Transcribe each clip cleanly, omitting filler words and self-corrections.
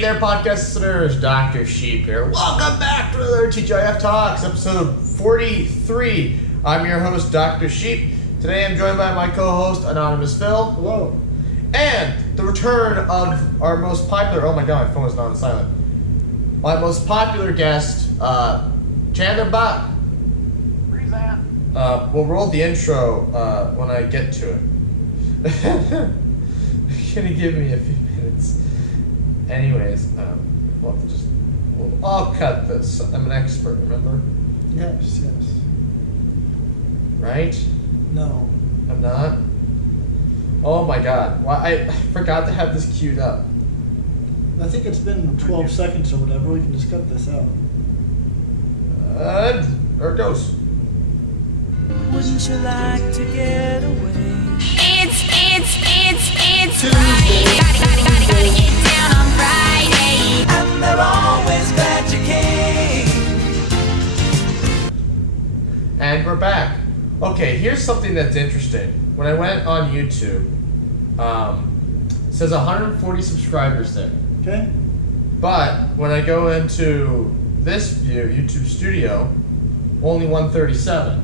Hey there, podcast listeners. Dr. Sheep here. Welcome back to another TGIF Talks, episode 43. I'm your host, Dr. Sheep. Today I'm joined by my co-host, Anonymous Phil. Hello. And the return of our most popular... Oh my god, my phone is not on silent. My most popular guest, Chandler Buck. Where's that? We'll roll the intro when I get to it. Gonna give me a few minutes. Anyways, I'll cut this. I'm an expert, remember? Yes. Right? No. I'm not? Oh my god. Why I forgot to have this queued up. I think it's been 12 seconds or whatever. We can just cut this out. There it goes. Wouldn't you like to get away? It's Tuesday. Friday. Gotta get down on Friday. And they're always glad you came. And we're back. Okay, here's something that's interesting. When I went on YouTube, it says 140 subscribers there. Okay. But when I go into this view, YouTube Studio, only 137.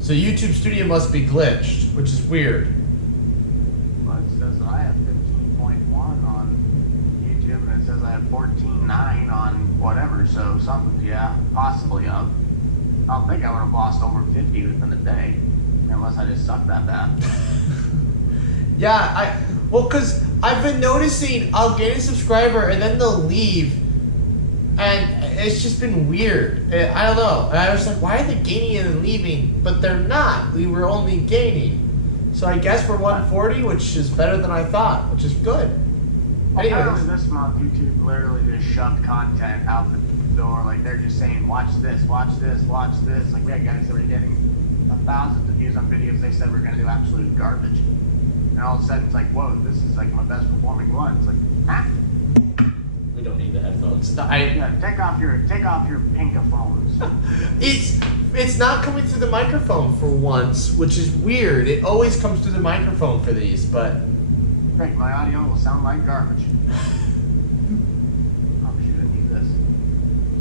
So YouTube Studio must be glitched, which is weird. Well, it says I have 15.1 on YouTube, and it says I have 14.9 on whatever, so something, yeah, possibly up. I don't think I would have lost over 50 within a day, unless I just sucked that bad. Yeah, because I've been noticing I'll get a subscriber and then they'll leave, and it's just been weird. I don't know. And I was like, why are they gaining and then leaving? But they're not. We were only gaining. So I guess we're 140, which is better than I thought, which is good. Apparently Anyways. this month, YouTube literally just shoved content out the door. Like, they're just saying, watch this, watch this, watch this. Like, we had guys that were getting thousands of views on videos they said were going to do absolute garbage. And all of a sudden, it's like, whoa, this is like my best performing one. It's like, ah. We don't need the headphones. Yeah, take off your pinka phones. It's not coming through the microphone for once, which is weird. It always comes through the microphone for these, but... Great, my audio will sound like garbage. Oh shit, I need this.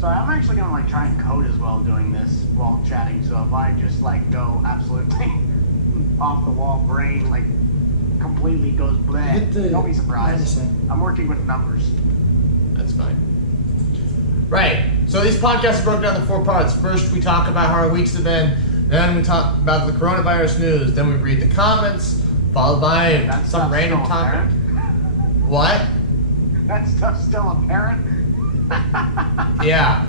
So I'm actually gonna like try and code as well doing this while chatting. So if I just like go absolutely off the wall brain, like completely goes bleh, don't be surprised. medicine. I'm working with numbers. That's fine. Right. So these podcasts are broken down into 4 parts. First, we talk about how our weeks have been. Then we talk about the coronavirus news. Then we read the comments, followed by That some stuff's random still topic. apparent? What? That stuff's still apparent? Yeah.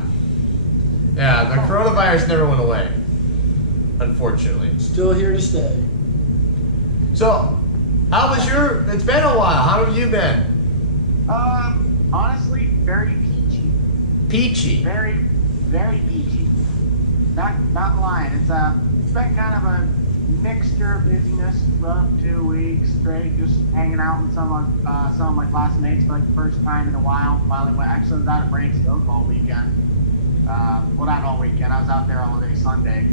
Yeah, the coronavirus never went away. Unfortunately. Still here to stay. So, how was your... It's been a while. How have you been? Honestly, very peachy. Peachy. Very, very peachy. Not lying. It's been kind of a mixture of busyness. Rough 2 weeks straight, just hanging out with some of my classmates for like the first time in a while. Finally went. Actually, I was out at Brain Stoke all weekend. Well, not all weekend. I was out there all day Sunday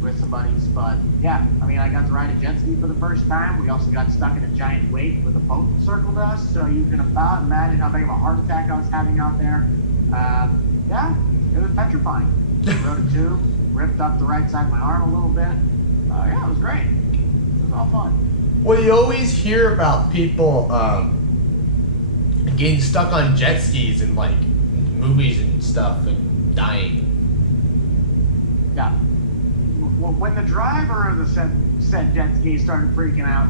with some buddies. But yeah, I mean, I got to ride a jet ski for the first time. We also got stuck in a giant wake with a boat circled us. So you can about imagine how big of a heart attack I was having out there. Yeah, it was petrifying. Rode a tube, ripped up the right side of my arm a little bit. Yeah, it was great. It was all fun. Well, you always hear about people getting stuck on jet skis in like movies and stuff and dying. Yeah. When the driver of the said jet ski started freaking out,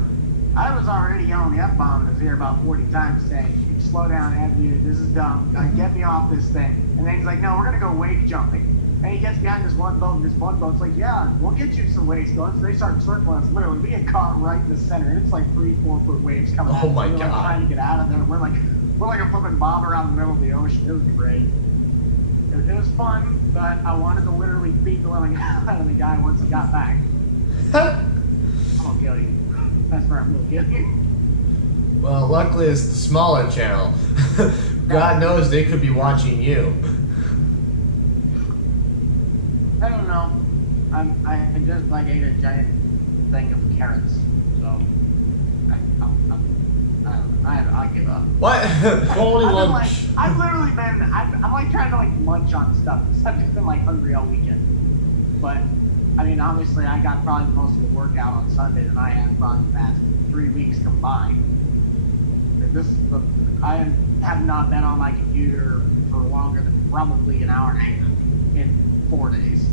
I was already yelling the F-bomb in his ear about 40 times saying, slow down, F-you, this is dumb, get me off this thing. And then he's like, no, we're going to go wake jumping. And he gets behind this one boat, and this one boat's like, yeah, we'll get you some waves going. So they start circling us. Literally, we get caught right in the center, and it's like 3-4 foot waves coming at us. My We're like God. trying to get out of there. We're like a flipping bomb around the middle of the ocean. It was great. It was fun, but I wanted to literally beat the living out of the guy once he got back. I'm gonna kill you. That's where I'm gonna kill you. Well, luckily it's the smaller channel. God knows they could be watching you. I don't know. I just like ate a giant thing of carrots, so I don't know. I give up. What? Quality I've been lunch. I've literally been, I'm like trying to like munch on stuff because I've just been like hungry all weekend. But, I mean, obviously I got probably most of the workout on Sunday than I had probably the past 3 weeks combined. I have not been on my computer for longer than probably an hour and a half in 4 days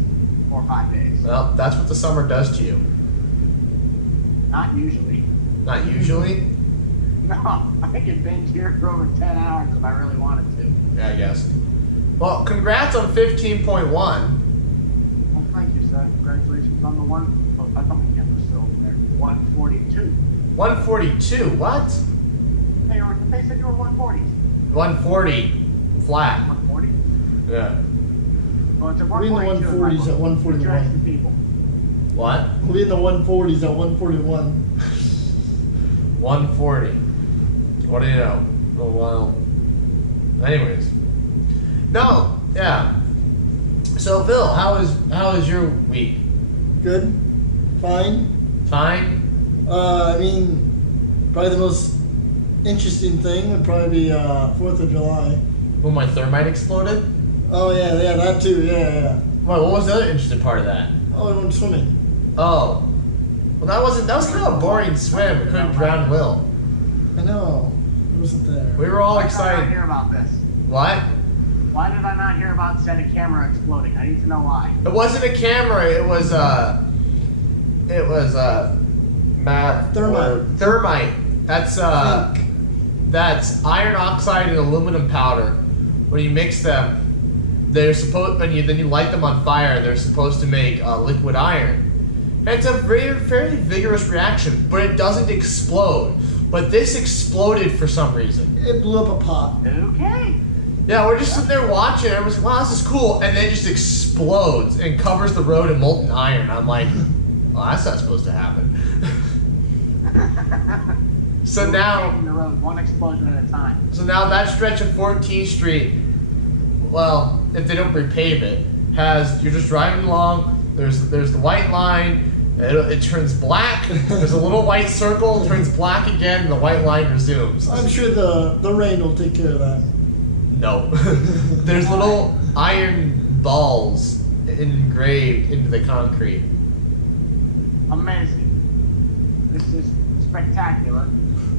or 5 days. Well, that's what the summer does to you. Not usually. Not usually? No, I can binge here for over 10 hours if I really wanted to. Yeah, I guess. Well, congrats on 15.1. Well, thank you, sir. Congratulations on the one. Oh, I thought my camera's still there. 142. 142, what? They said you were 140s. 140 flat. 140? Yeah. Well, it's a We'll be in the 142. 140s at 141. Address the people. What? We'll be in the 140s at 141. 140. What do you know? Oh, well. Anyways. No, yeah. So, Phil, how was your week? Good. Fine. Fine? I mean, probably the most interesting thing would probably be 4th of July. When my thermite exploded? Oh yeah, that too. Yeah. What was the other interesting part of that? Oh, I went swimming. Oh. Well, that was kind of a boring swim. We couldn't drown Will. I know. It wasn't there. We were all Why did I not excited. hear about this? What? Why did I not hear about said a camera exploding? I need to know why. It wasn't a camera. It was Thermite. Thermite. That's Pink. that's iron oxide and aluminum powder. When you mix them, they're supposed then you light them on fire. They're supposed to make liquid iron. And it's a very very vigorous reaction, but it doesn't explode. But this exploded for some reason. It blew up a pot. Okay. Yeah, we're just sitting there watching. Everyone's like, "Wow, this is cool," and then it just explodes and covers the road in molten iron. I'm like, "Well, that's not supposed to happen." So We're now, taking the road one explosion at a time. so now that stretch of 14th Street, well, if they don't repave it, you're just driving along. There's the white line. It turns black. There's a little white circle. Turns black again. And the white line resumes. I'm sure the rain will take care of that. No. There's little iron balls engraved into the concrete. Amazing. This is spectacular.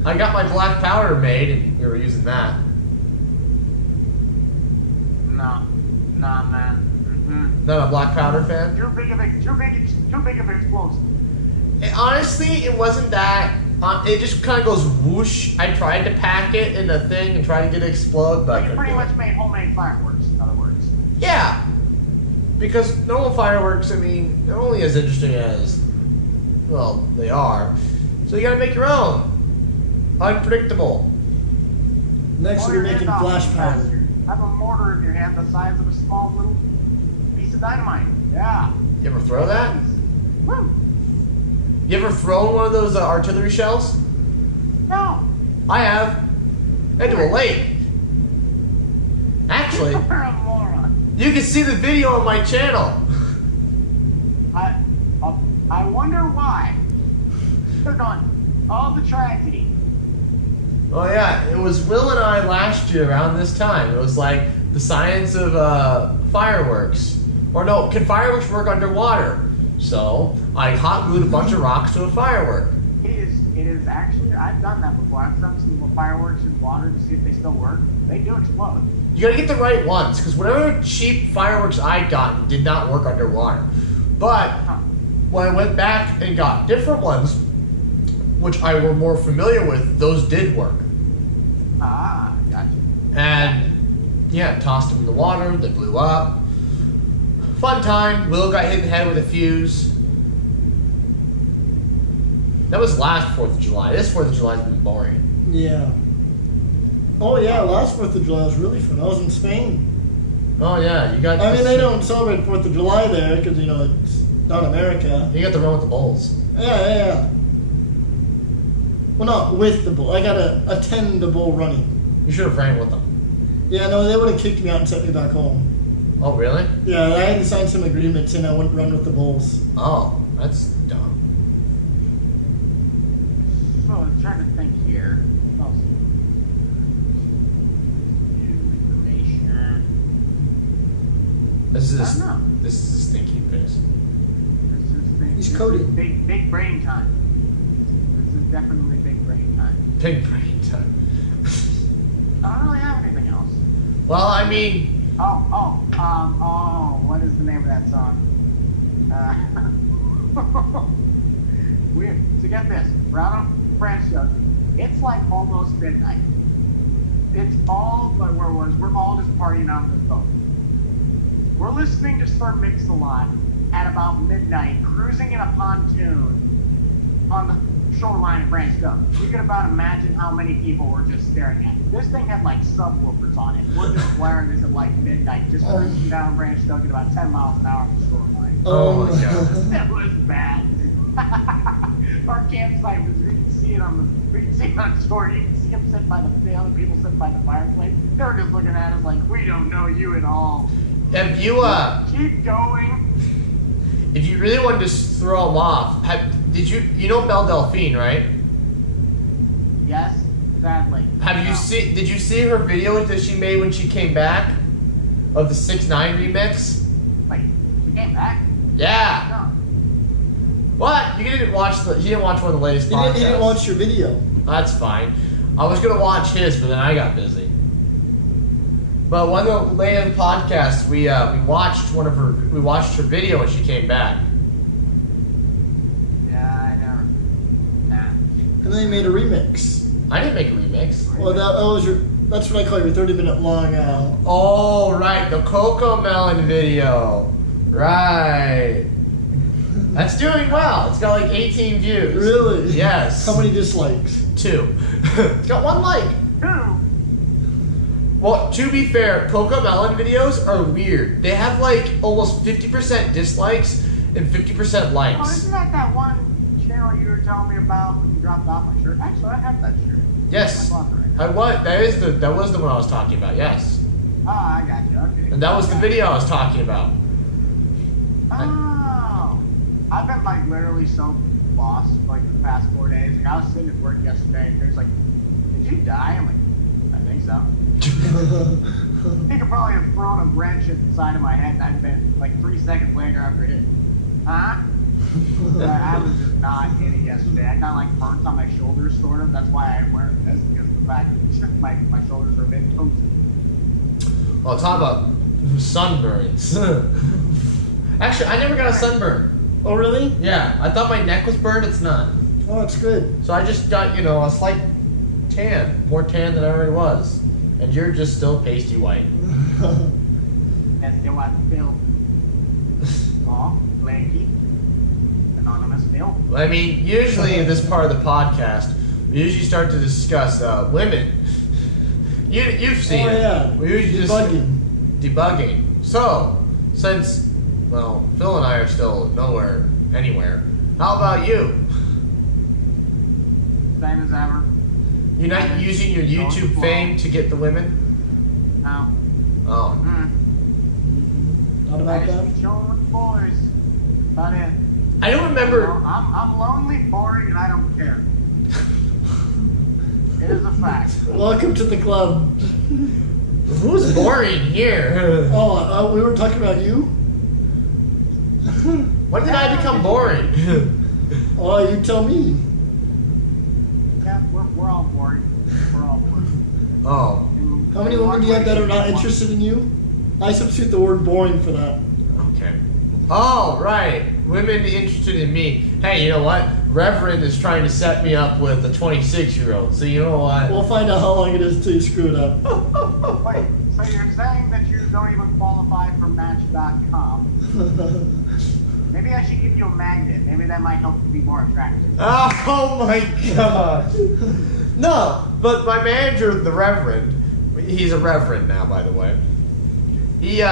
I got my black powder made, and we were using that. No. Nah, man. Mm-mm. Not a black powder fan? Too big of an explosion. Honestly, it wasn't that. It just kind of goes whoosh. I tried to pack it in a thing and try to get it explode, but I You couldn't pretty do it. much made homemade fireworks, in other words. Yeah. Because normal fireworks, I mean, they're only as interesting as, well, they are. So you gotta make your own. Unpredictable. Next Or we're your making hands off, flash you powder. bastard. Have a mortar in your hand the size of a small little piece of dynamite. Yeah. You ever throw that? Woo. You ever thrown one of those artillery shells? No. I have. Into a lake. Actually, You're a moron. you can see the video on my channel. I wonder why. Took on all the tragedy. Oh yeah, it was Will and I last year around this time. It was like the science of fireworks. Or no, can fireworks work underwater? So I hot glued a bunch of rocks to a firework. It is actually, I've done that before. I've done some fireworks in water to see if they still work. They do explode. You gotta get the right ones, because whatever cheap fireworks I'd gotten did not work underwater. But when I went back and got different ones, which I were more familiar with, those did work. Ah, gotcha. And yeah, tossed them in the water, they blew up. Fun time. Will got hit in the head with a fuse. That was last 4th of July. This 4th of July has been boring. Yeah. Oh yeah, last 4th of July was really fun. I was in Spain. Oh yeah, you got. I mean, they don't celebrate 4th of July there because, you know, it's not America. You got the run with the Bulls. Yeah. Well, not with the bull. I got to attend the bull running. You should have ran with them. Yeah, no, they would have kicked me out and sent me back home. Oh really? Yeah, I had to sign some agreement saying I wouldn't run with the bulls. Oh, that's dumb. So I'm trying to think here. What else? This is I don't know. this is his thinking phase. He's coding. Big brain time. This is definitely big brain time. Big brain time. I don't really have anything else. Well, I mean, What is the name of that song? So get this, we're out on French show. It's like almost midnight. It's all, but we're all just partying on the boat. We're listening to Sir Mix-a-Lot at about midnight, cruising in a pontoon on the shoreline of Branch Oak. You can about imagine how many people were just staring at it. This thing had like subwoofers on it. We're just blaring this at like midnight, just cruising down Branch Oak at about 10 miles an hour on the shoreline. oh my god. That was bad. Our campsite was, we could see it on shore. You can see them sitting by the other people sitting by the fireplace. They were just looking at us like, we don't know you at all. If you Keep going. if you really wanted to throw them off, did you know Belle Delphine, right? Yes, sadly. Did you see her video that she made when she came back of the 6ix9ine remix? Wait, she came back? Yeah. No. What? You didn't watch one of the latest podcasts. He didn't watch your video. That's fine. I was gonna watch his, but then I got busy. But one of the latest podcasts, we watched her video when she came back. Yeah, I know. Nah. And then he made a remix. I didn't make a remix. Well, that's what I call your 30-minute long. Oh right, the Coco Melon video. Right. That's doing well. It's got like 18 views. Really? Yes. How many dislikes? 2. It's got 1 like. Who? Well, to be fair, Coco Melon videos are weird. They have like almost 50% dislikes and 50% Oh, likes. isn't that one channel you were telling me about when you dropped off my shirt? Actually, I have that shirt. Yes. I bought it right now. That was the one I was talking about. Yes. Oh, I got you. Okay. And that was the video I was talking about. Oh. I've been like literally so lost like the past 4 days. Like I was sitting at work yesterday and Chris like, did you die? I'm like, I think so. He could probably have thrown a wrench at the side of my head and I'd been like 3 seconds later after it. Huh? I was just not in it yesterday. I got like burns on my shoulders sort of. That's why I'm wearing this, because of the fact that my shoulders are a bit toasted. Well, talk about sunburns. Actually, I never got a sunburn. Oh, really? Yeah, I thought my neck was burned. It's not. Oh, that's good. So I just got, a slight tan. More tan than I already was. And you're just still pasty white. That's still what Phil. Aw, Blanky. Anonymous Phil. I mean, usually in this part of the podcast, we usually start to discuss women. You've seen it. Yeah. We usually debugging. So, since, well, Phil and I are still anywhere, how about you? Same as ever. You're not using your YouTube fame to get the women? No. Oh. Not I about just that? be chilling with the boys. About it. I don't remember. I'm lonely, boring, and I don't care. It is a fact. Welcome to the club. Who's boring here? Oh, we were talking about you? When did I become boring? Oh, you tell me. Yeah, we're all boring. We're all boring. Oh. How many women do you have that are not interested in you? I substitute the word boring for that. Okay. Oh, right. Women interested in me. Hey, you know what? Reverend is trying to set me up with a 26-year-old. So you know what? We'll find out how long it is till you screw it up. Wait, so you're saying that you don't even qualify for Match.com? Maybe I should give you a magnet. Maybe that might help you be more attractive. Oh my god. No, but my manager, the Reverend, he's a Reverend now, by the way. He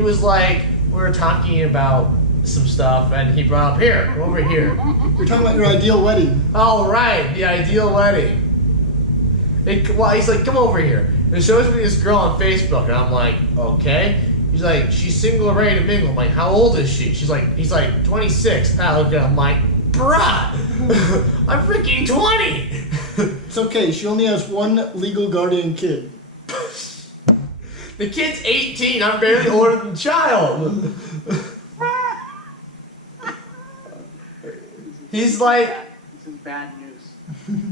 was like, we were talking about some stuff, and he brought up, here, come over here. You're talking about your ideal wedding. Oh, right, the ideal wedding. He's like, come over here. And it shows me this girl on Facebook, and I'm like, okay. He's like, she's single, ready to mingle. I'm like, how old is she? He's like, 26. I look at him, I'm like, bruh, I'm freaking 20. It's okay. She only has one legal guardian kid. The kid's 18. I'm barely older than the child. He's like, this is bad news.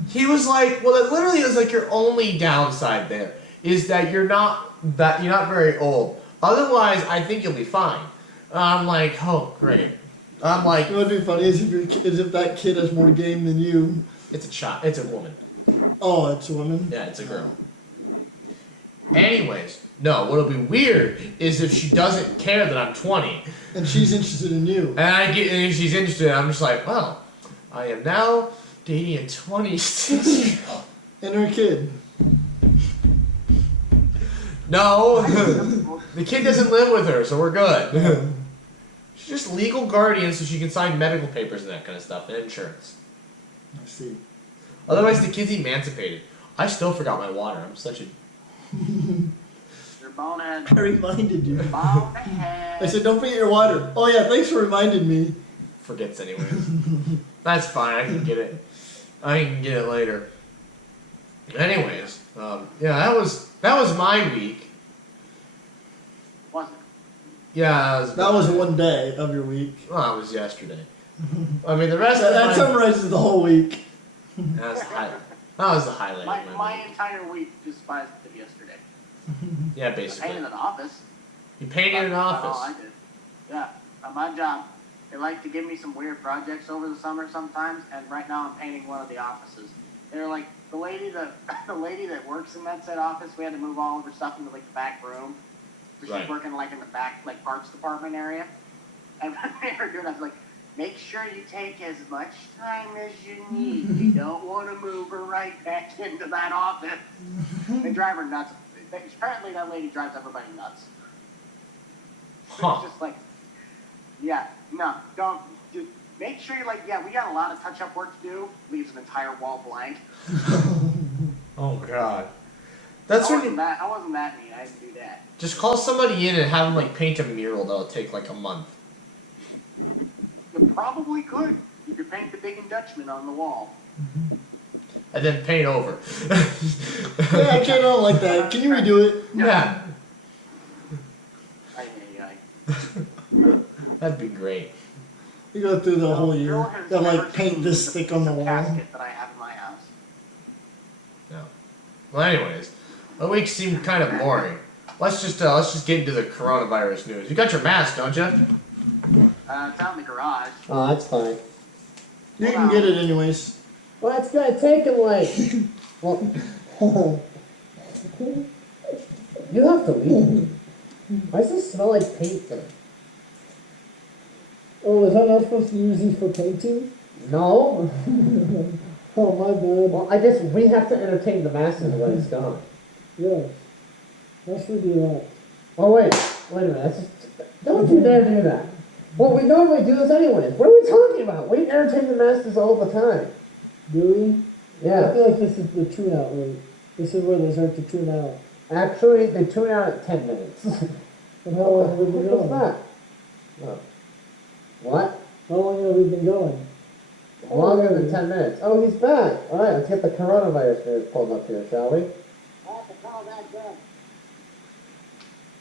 he was like, well, it literally is like your only downside there is that you're not very old. Otherwise, I think you'll be fine. I'm like, oh, great. I'm like, What would be funny is if that kid has more game than you. it's a child. It's a woman. Oh, it's a woman? Yeah, it's a girl. Anyways, no, what'll be weird is if she doesn't care that I'm 20. And she's interested in you. And if she's interested, I'm just like, well, I am now dating a 26-year-old. And her kid. No, the kid doesn't live with her, so we're good. She's just legal guardian so she can sign medical papers and that kind of stuff, and insurance. I see. Otherwise, the kid's emancipated. I still forgot my water. I'm such a... Your bonehead. I reminded you. Bonehead. I said, don't forget your water. Oh yeah, thanks for reminding me. Forgets anyways. That's fine, I can get it. I can get it later. Anyways, yeah, that was my week. Was it? Yeah, That was one day of your week. Well, it was yesterday. I mean, the rest That of summarizes the whole week. that was the highlight of my My week. entire week just spiced it yesterday. Yeah, I basically. painted an office. You painted an That's all office. I did. Yeah, on my job. They like to give me some weird projects over the summer sometimes, and right now I'm painting one of the offices. They're like the lady that works in that said office. We had to move all of her stuff into like the back room. So Right. she's working like in the back like parts department area. And when they were doing, I was like, make sure you take as much time as you need. You don't want to move her right back into that office. They drive her nuts. Apparently that lady drives everybody nuts. Huh. It's just like, yeah, no, don't. Just make sure you're like, yeah, we got a lot of touch-up work to do. Leaves an entire wall blank. Oh God. That's when you I wasn't that mean. I didn't do that. just call somebody in and have them like paint a mural that'll take like a month. You probably could. You could paint the Big and Dutchman on the wall. And then paint over. Yeah, I can't don't like that. Can you redo it? Yeah. Ay. That'd be great. You go through the whole Girl year. has Got never like paint seen this the thick on the piece of wall. casket that I have in my house. No. Well, anyways, my week seemed kind of boring. Let's just get into the coronavirus news. You got your mask, don't you? It's out in the garage. Oh, that's fine. You can get it anyways. Well, it's gonna take him like. Well, you have to leave. Why does this smell like paint then? Oh, is that not supposed to use these for painting? No. Oh, my bad. Well, we have to entertain the masses when it's gone. Yeah. I should do that. Oh wait a minute. Don't you dare do that. Well, we normally do this anyways. What are we talking about? We entertain the masses all the time. Do we? Yeah. I feel like this is the tune out rate. This is where they start to tune out. Actually, they tune out at 10 minutes. And how long have we been What's going? that? Oh. What? How long have we been going? Longer than 10 minutes. Oh, he's back. All right, let's get the coronavirus news pulled up here, shall we? I have to call that done.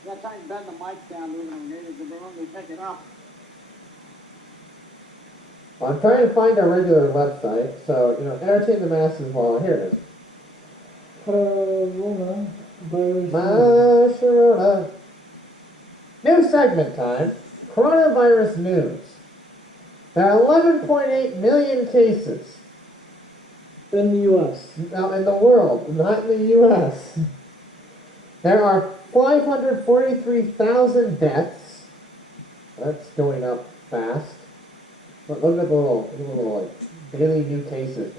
That time to bend the mic down even when needed to be when we pick it up. Well, I'm trying to find our regular website, so, entertain the masses while here it is. Corona. New segment time. Coronavirus news. There are 11.8 million cases. In the U.S. Now, in the world, not in the U.S. There are 543,000 deaths. That's going up fast. But look at the little like, daily new cases.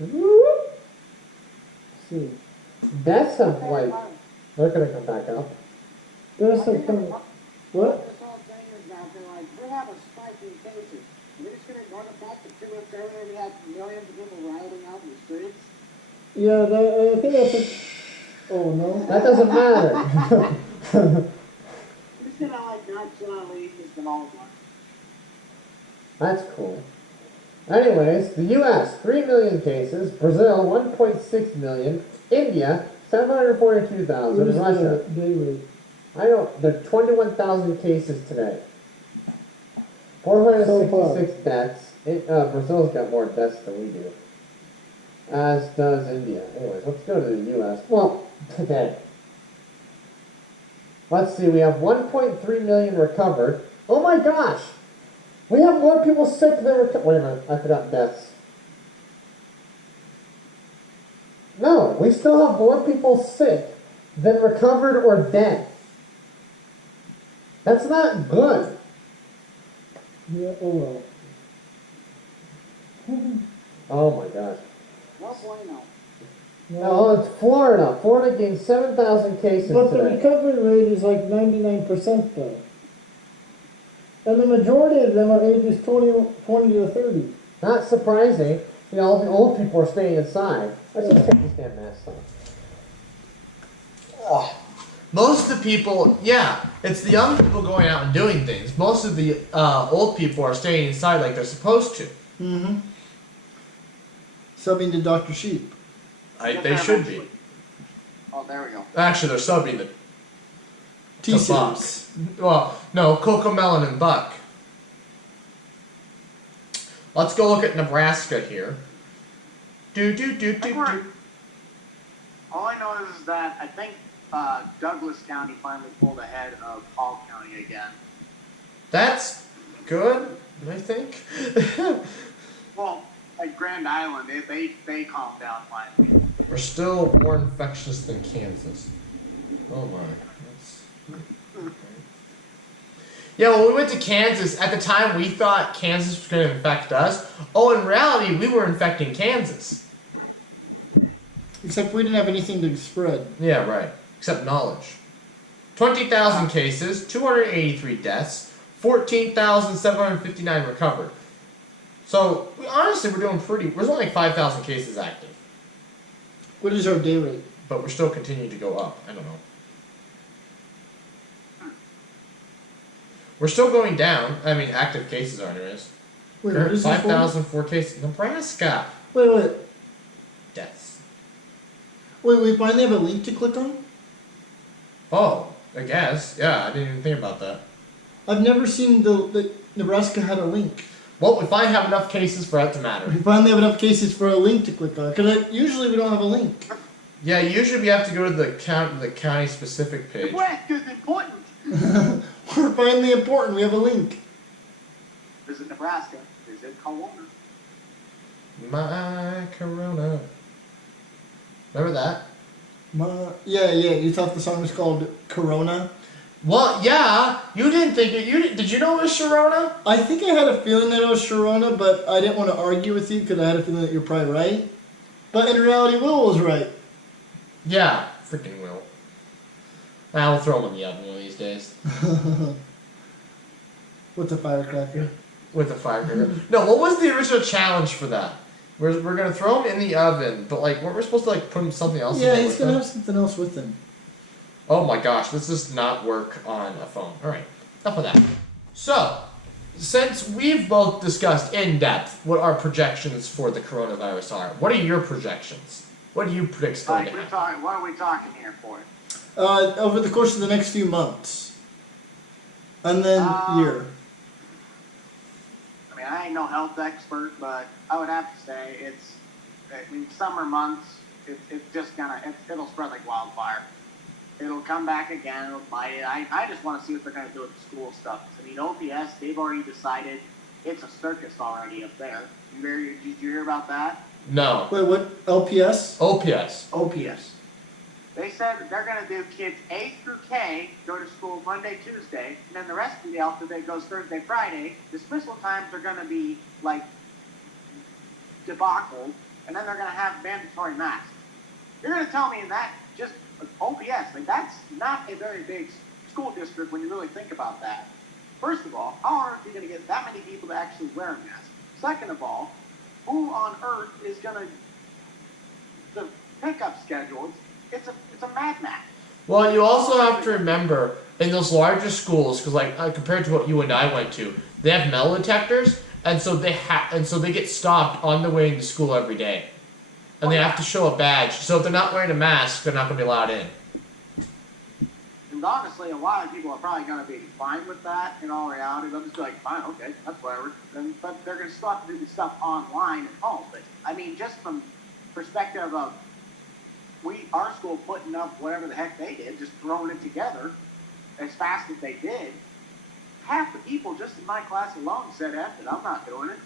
See. Deaths have, like, they're going to come back up. There's some what? This whole thing is now, they're like, we have a spike in cases. We're just going to ignore the fact that 2 weeks earlier we had millions of people rioting out in the streets. Yeah, I think that's a... Oh, no. That doesn't matter. We're just going to like nonchalantly just an old one. That's cool. Anyways, the U.S., 3 million cases. Brazil, 1.6 million. India, 742,000. Russia. Day rate? I don't. There are 21,000 cases today. 466 deaths. Brazil's got more deaths than we do. As does India. Anyways, let's go to the U.S. Well, today. Let's see, we have 1.3 million recovered. Oh my gosh! We have more people sick than recovered. Wait a minute, I forgot deaths. No, we still have more people sick than recovered or dead. That's not good. Yeah, oh well. Oh my gosh. No bueno. No, it's Florida. Florida gained 7,000 cases But the today. recovery rate is like 99% though. And the majority of them are ages 20 to 30. Not surprising. You know, all the old people are staying inside. Let's just take this damn mask off. Most of the people, yeah, it's the young people going out and doing things. Most of the old people are staying inside like they're supposed to. Mm-hmm. Subbing to Dr. Sheep. They should be. Oh, there we go. Actually, they're subbing the Buck. T-Series. Well, no, Cocomelon and Buck. Let's go look at Nebraska here. All I know is that I think Douglas County finally pulled ahead of Hall County again. That's good, I think. Well, like Grand Island, they calmed down finally. We're still more infectious than Kansas. Oh my. Yeah, when we went to Kansas, at the time we thought Kansas was going to infect us. Oh, in reality, we were infecting Kansas. Except we didn't have anything to spread. Yeah, right. Except knowledge. 20,000 cases, 283 deaths, 14,759 recovered. So, honestly, we're doing pretty... There's only like 5,000 cases active. What is our day rate? But we're still continuing to go up. I don't know. We're still going down. I mean, active cases are anyways. Wait, what is this for? 5,004 cases. Nebraska. Wait. Deaths. Wait, we finally have a link to click on? Oh, I guess. Yeah, I didn't even think about that. I've never seen the Nebraska had a link. Well, we finally have enough cases for that to matter. We finally have enough cases for a link to click on. Because usually we don't have a link. Yeah, usually we have to go to the county specific page. Nebraska's important. We're finally important. We have a link. Visit Nebraska. Visit Corona. My Corona. Remember that? Yeah. You thought the song was called Corona? Well, yeah. You didn't think it. Did you know it was Sharona? I think I had a feeling that it was Sharona, but I didn't want to argue with you because I had a feeling that you're probably right. But in reality, Will was right. Yeah, freaking Will. I'll throw him in the oven one of these days. With the firecracker. With a firecracker. No, what was the original challenge for that? We're gonna throw him in the oven, but like, weren't we supposed to like put him something else? Yeah, in there he's with gonna him? have something else with him. Oh my gosh, this does not work on a phone. All right, enough of that. So, since we've both discussed in depth what our projections for the coronavirus are, what are your projections? What do you predict is going to happen? What are we talking here for? Over the course of the next few months. And then year. I mean, I ain't no health expert, but I would have to say summer months, it's just it'll spread like wildfire. It'll come back again, it'll bite it. I just want to see what they're going to do with the school stuff. I mean, OPS, they've already decided it's a circus already up there. Did you hear about that? No. Wait, what? LPS? OPS. OPS. They said that they're going to do kids A through K go to school Monday, Tuesday, and then the rest of the alphabet goes Thursday, Friday. Dismissal times are going to be like debacle, and then they're going to have mandatory masks. You're going to tell me that just OPS, like that's not a very big school district when you really think about that. First of all, how on earth are you going to get that many people to actually wear a mask? Second of all, who on earth is going to the pickup schedules? It's a madman. Well, you also have to remember in those larger schools, because like compared to what you and I went to, they have metal detectors, and so they get stopped on the way into school every day, and they have to show a badge. So if they're not wearing a mask, they're not going to be allowed in. And honestly, a lot of people are probably going to be fine with that in all reality. They'll just be like, fine, okay, that's whatever. But they're going to still have to do the stuff online at home. But, I mean, just from perspective of our school putting up whatever the heck they did, just throwing it together as fast as they did, half the people just in my class alone said, F it, I'm not doing it.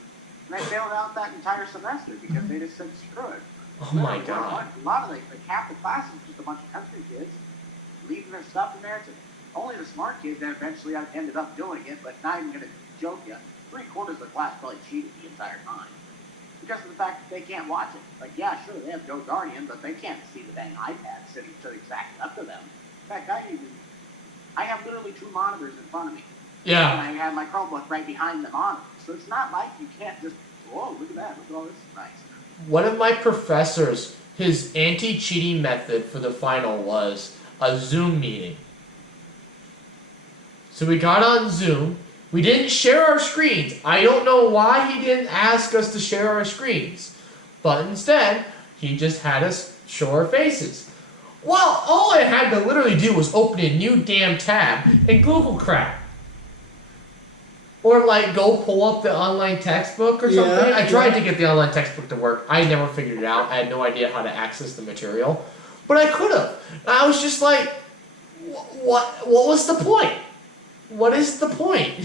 And they failed out that entire semester because they just said, screw it. Oh my God. A lot of half the class is just a bunch of country kids leaving their stuff in there. It's only the smart kids that eventually ended up doing it, but not even going to joke you. 3/4 of the class probably cheated the entire time. Because of the fact that they can't watch it. Like, yeah, sure, they have Go Guardian, but they can't see the dang iPad sitting to the exact left of them. In fact, I have literally 2 monitors in front of me. Yeah. And I have my Chromebook right behind the monitor. So it's not like you can't just, whoa, look at that, look at all this, nice. One of my professors, his anti-cheating method for the final was a Zoom meeting. So we got on Zoom. We didn't share our screens. I don't know why he didn't ask us to share our screens. But instead, he just had us show our faces. Well, all I had to literally do was open a new damn tab and Google crap. Or like go pull up the online textbook or something. Yeah, I tried to get the online textbook to work. I never figured it out. I had no idea how to access the material. But I could have. I was just like, what was the point? What is the point?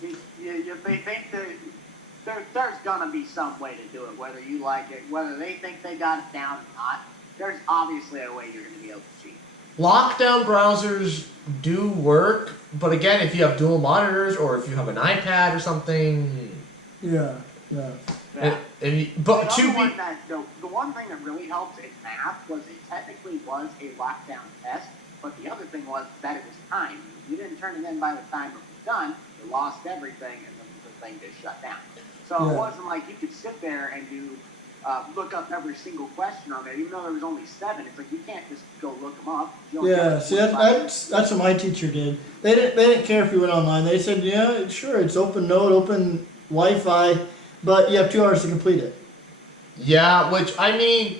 They think that there's gonna be some way to do it, whether you like it, whether they think they got it down or not. There's obviously a way you're gonna be able to cheat. Lockdown browsers do work, but again, if you have dual monitors or if you have an iPad or something, Yeah. Yeah. but the to be one thing that really helped in math was it technically was a lockdown test, but the other thing was that it was timed. If you didn't turn it in by the time it was done, you lost everything, and the thing just shut down. So it wasn't like you could sit there and look up every single question on there, even though there was only 7. It's like you can't just go look them up. Yeah, see that's what my teacher did. They didn't care if you went online. They said, yeah, sure, it's open Note, open Wi-Fi, but you have 2 hours to complete it. Yeah, which I mean,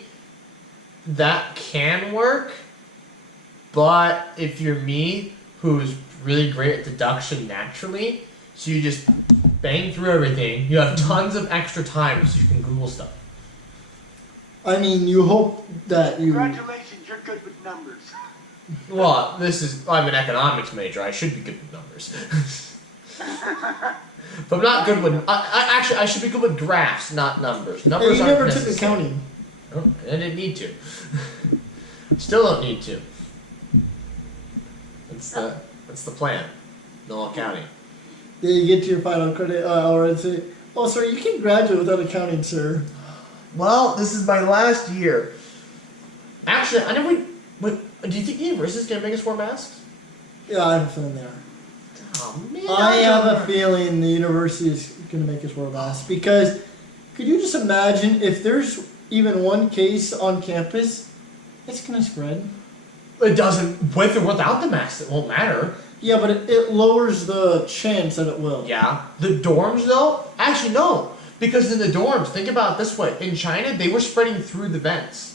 that can work, but if you're me, who's really great at deduction naturally, so you just bang through everything, you have tons of extra time so you can Google stuff. I mean, you hope that you... Congratulations, you're good with numbers. Well, I'm an economics major, I should be good with numbers. But I'm not good with, I should be good with graphs, not numbers. Numbers you aren't never took necessary. accounting. Oh, I didn't need to. Still don't need to. That's the plan. No accounting. Then you get to your final credit hour and say, oh, sir, you can graduate without accounting, sir. Well, this is my last year. Actually, I never. Wait, do you think the university is gonna make us wear masks? Yeah, I have a feeling there. Oh man. I have a feeling the university is going to make us wear masks because could you just imagine if there's even one case on campus, it's going to spread. It doesn't. With or without the mask, it won't matter. Yeah, but it lowers the chance that it will. Yeah. The dorms, though. Actually, no. Because in the dorms, think about it this way: in China, they were spreading through the vents.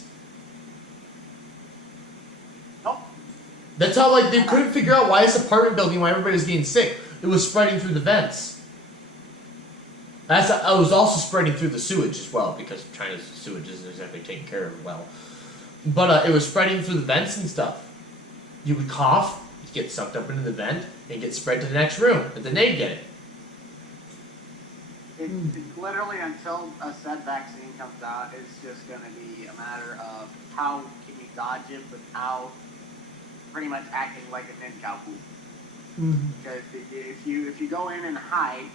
That's how, like, they couldn't figure out why this apartment building, why everybody's getting sick. It was spreading through the vents. It was also spreading through the sewage as well, because China's sewage isn't exactly taken care of well. But it was spreading through the vents and stuff. You would cough, you'd get sucked up into the vent, and get spread to the next room, and then they'd get it. It's literally until a said vaccine comes out, it's just going to be a matter of how can you dodge it without pretty much acting like a ninja fool. Mm-hmm. Because if you go in and hide,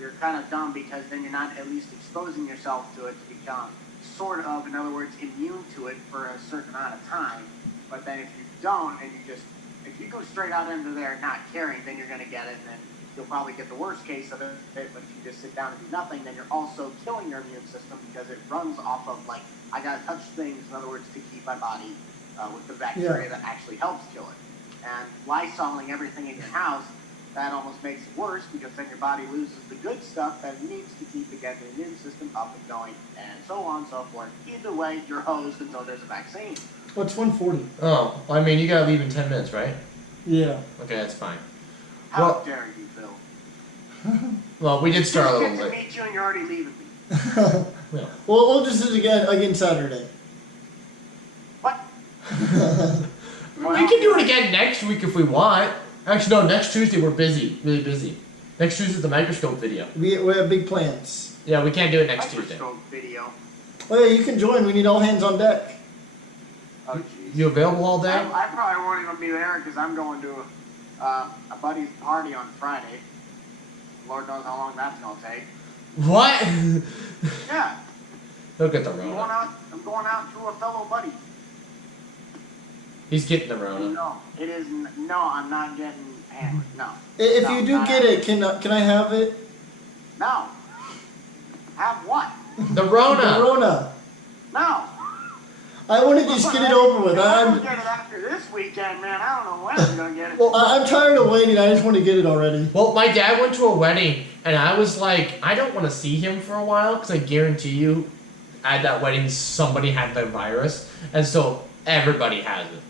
you're kind of dumb because then you're not at least exposing yourself to it to become sort of, in other words, immune to it for a certain amount of time. But then if you don't and if you go straight out into there not caring, then you're going to get it, and then you'll probably get the worst case of it. But if you just sit down and do nothing, then you're also killing your immune system because it runs off of, like, I got to touch things, in other words, to keep my body with the bacteria that actually helps kill it. And Lysoling everything in your house, that almost makes it worse because then your body loses the good stuff that it needs to keep, again, the immune system up and going, and so on and so forth. Either way, you're hosed until there's a vaccine. Well, it's 1:40. Oh, I mean, you gotta leave in 10 minutes, right? Yeah. Okay, that's fine. How Well- dare you, Phil? Well, we did start a Just little get to late. meet you and you're already leaving me. Yeah. Well, we'll just do it again Saturday. What? We can do it again next week if we want. Actually, no, next Tuesday we're busy, really busy. Next Tuesday's the microscope video. We have big plans. Yeah, we can't do it next Tuesday. Microscope video. Oh yeah, you can join. We need all hands on deck. Oh, jeez. You available all day? I probably won't even be there because I'm going to a buddy's party on Friday. Lord knows how long that's going to take. What? Yeah, Look at the I'm going Rona. out. I'm going out to a fellow buddy. He's getting the Rona. No, it is. No, I'm not getting hammered. No. If No, you do not get happening. it, can I have it? No. Have what? The Rona. Corona. No. I want to just get it over with. If I don't I'm get it after this weekend, man. I don't know when I'm gonna get it. Well, I'm tired of waiting. I just want to get it already. Well, my dad went to a wedding, and I was like, I don't want to see him for a while, because I guarantee you, at that wedding, somebody had the virus, and so everybody has it.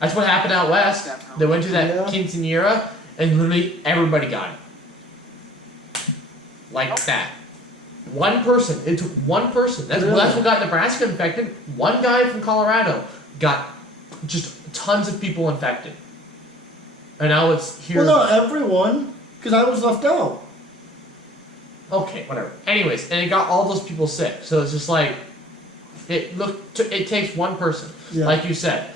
That's what happened out west. They went to that Yeah. quinceanera, and literally everybody got it. Like that. One person. It took one person. That's Really? what got Nebraska infected. One guy from Colorado got just tons of people infected. And now it's here. Well, not everyone, because I was left out. Okay, whatever. Anyways, and it got all those people sick. So it's just like, it takes one person, Yeah. like you said.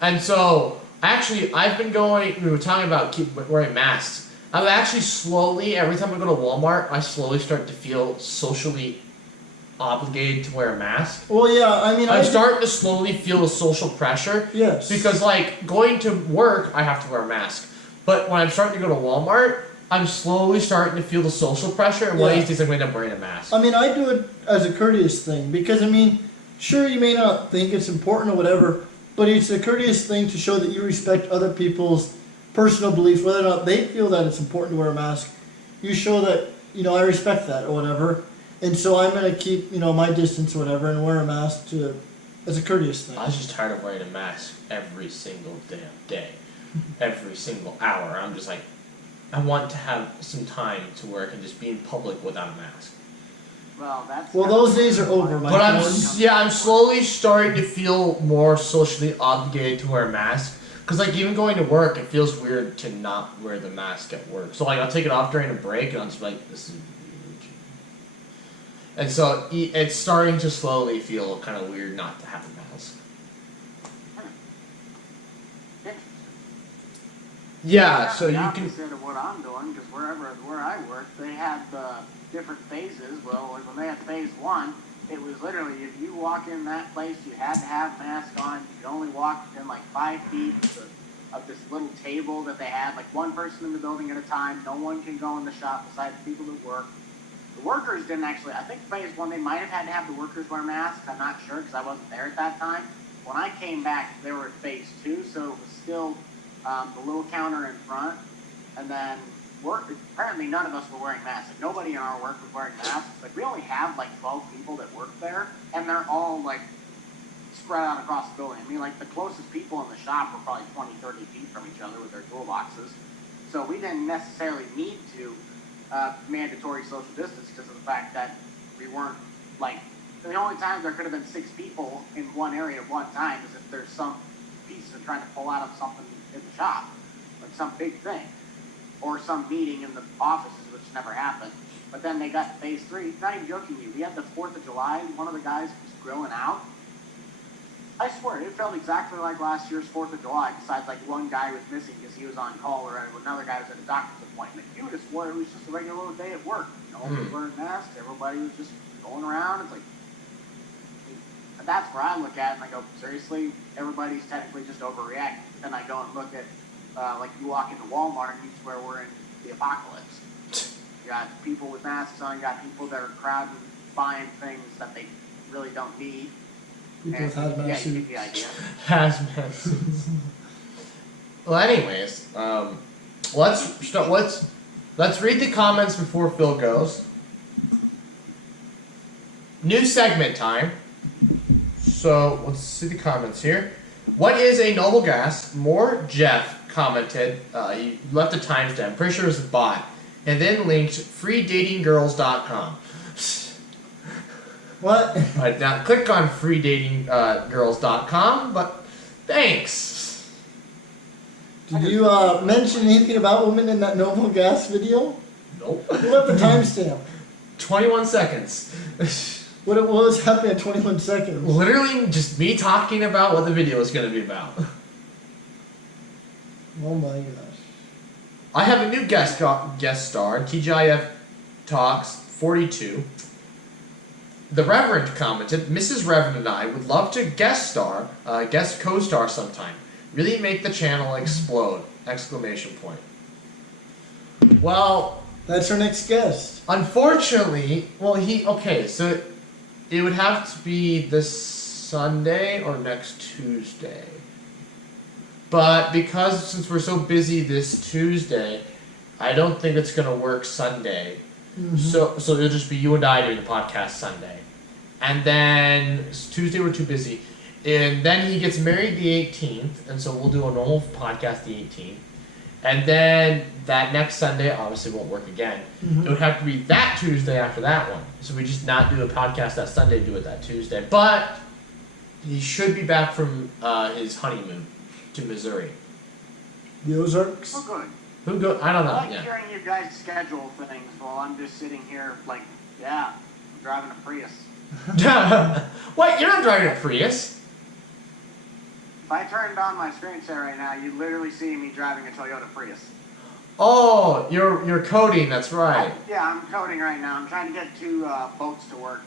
And so, actually, I've been going, we were talking about wearing masks. I'm actually slowly, every time I go to Walmart, I slowly start to feel socially obligated to wear a mask. Well, yeah. I mean, I'm starting to slowly feel the social pressure. Yes. Because, like, going to work, I have to wear a mask. But when I'm starting to go to Walmart, I'm slowly starting to feel the social pressure, and one of Yeah. these days I'm going to end up wearing a mask. I mean, I do it as a courteous thing because I mean, sure, you may not think it's important or whatever, but it's a courteous thing to show that you respect other people's personal beliefs, whether or not they feel that it's important to wear a mask. You show that I respect that or whatever, and so I'm gonna keep my distance or whatever and wear a mask as a courteous thing. I was just tired of wearing a mask every single damn day, every single hour. I'm just like, I want to have some time to where I can just be in public without a mask. Well, that's. Well, those days are over, my But I'm friend. slowly starting to feel more socially obligated to wear a mask. Cause like even going to work, it feels weird to not wear the mask at work. So like I'll take it off during a break, and I'm just like, this is weird. And so it's starting to slowly feel kind of weird not to have a mask. Yeah, so the you can. opposite of what I'm doing, because where I work, they had different phases. Well, like when they had phase 1, it was literally if you walk in that place, you had to have a mask on. You could only walk within like 5 feet of this little table that they had, like one person in the building at a time. No one can go in the shop besides the people that work. The workers didn't actually. I think phase 1 they might have had to have the workers wear masks. I'm not sure because I wasn't there at that time. When I came back, they were at phase 2, so it was still the little counter in front, and then apparently none of us were wearing masks. Like, nobody in our work was wearing masks. Like we only have like 12 people that work there, and they're all like spread out across the building. I mean, like the closest people in the shop were probably 20, 30 feet from each other with their toolboxes. So we didn't necessarily need to mandatory social distance because of the fact that we weren't like the only times there could have been 6 people in one area at one time is if there's some piece of trying to pull out of something in the shop, like some big thing, or some meeting in the offices, which never happened. But then they got to phase 3. Not even joking you. We had the 4th of July. One of the guys was grilling out. I swear, it felt exactly like last year's 4th of July, besides like one guy was missing because he was on call, or another guy was at a doctor's appointment. You would have swore it was just a regular little day at work. No one was wearing masks. Everybody was just going around. It's like, and that's where I look at it and I go, seriously, everybody's technically just overreacting. Then I go and look at, like you walk into Walmart and you swear we're in the apocalypse. You got people with masks on, you got people that are crowding, buying things that they really don't need. People with hazmat yeah, you suits. get the idea. Hazmat suits. Well, anyways, let's read the comments before Phil goes. New segment time. So let's see the comments here. What is a noble gas? More Jeff commented. He left a timestamp. Pretty sure it's a bot, and then linked freedatinggirls.com. What? Alright, now click on freedatinggirls.com. But thanks. Did you mention anything about women in that Noble Gas video? Nope. What about the timestamp? 21 seconds. What was happening at 21 seconds? Literally just me talking about what the video is going to be about. Oh my gosh. I have a new guest star in TGIF Talks 42. The Reverend commented, Mrs. Reverend and I would love to guest co-star sometime. Really make the channel explode! Exclamation point. Well, That's our next guest. unfortunately, so it would have to be this Sunday or next Tuesday. But since we're so busy this Tuesday, I don't think it's gonna work Sunday. So it'll just be you and I doing the podcast Sunday. And then Tuesday we're too busy. And then he gets married the 18th, and so we'll do a normal podcast the 18th. And then that next Sunday obviously won't work again. It would have to be that Tuesday after that one. So we just not do a podcast that Sunday, do it that Tuesday. But he should be back from his honeymoon to Missouri. The Ozarks. Oh, good. Who go? I don't know. I like Yeah. hearing you guys schedule things while I'm just sitting here like, yeah, I'm driving a Prius. What? You're not driving a Prius? If I turned on my screensaver right now, you'd literally see me driving a Toyota Prius. Oh, you're coding. That's right. Yeah, I'm coding right now. I'm trying to get two boats to work.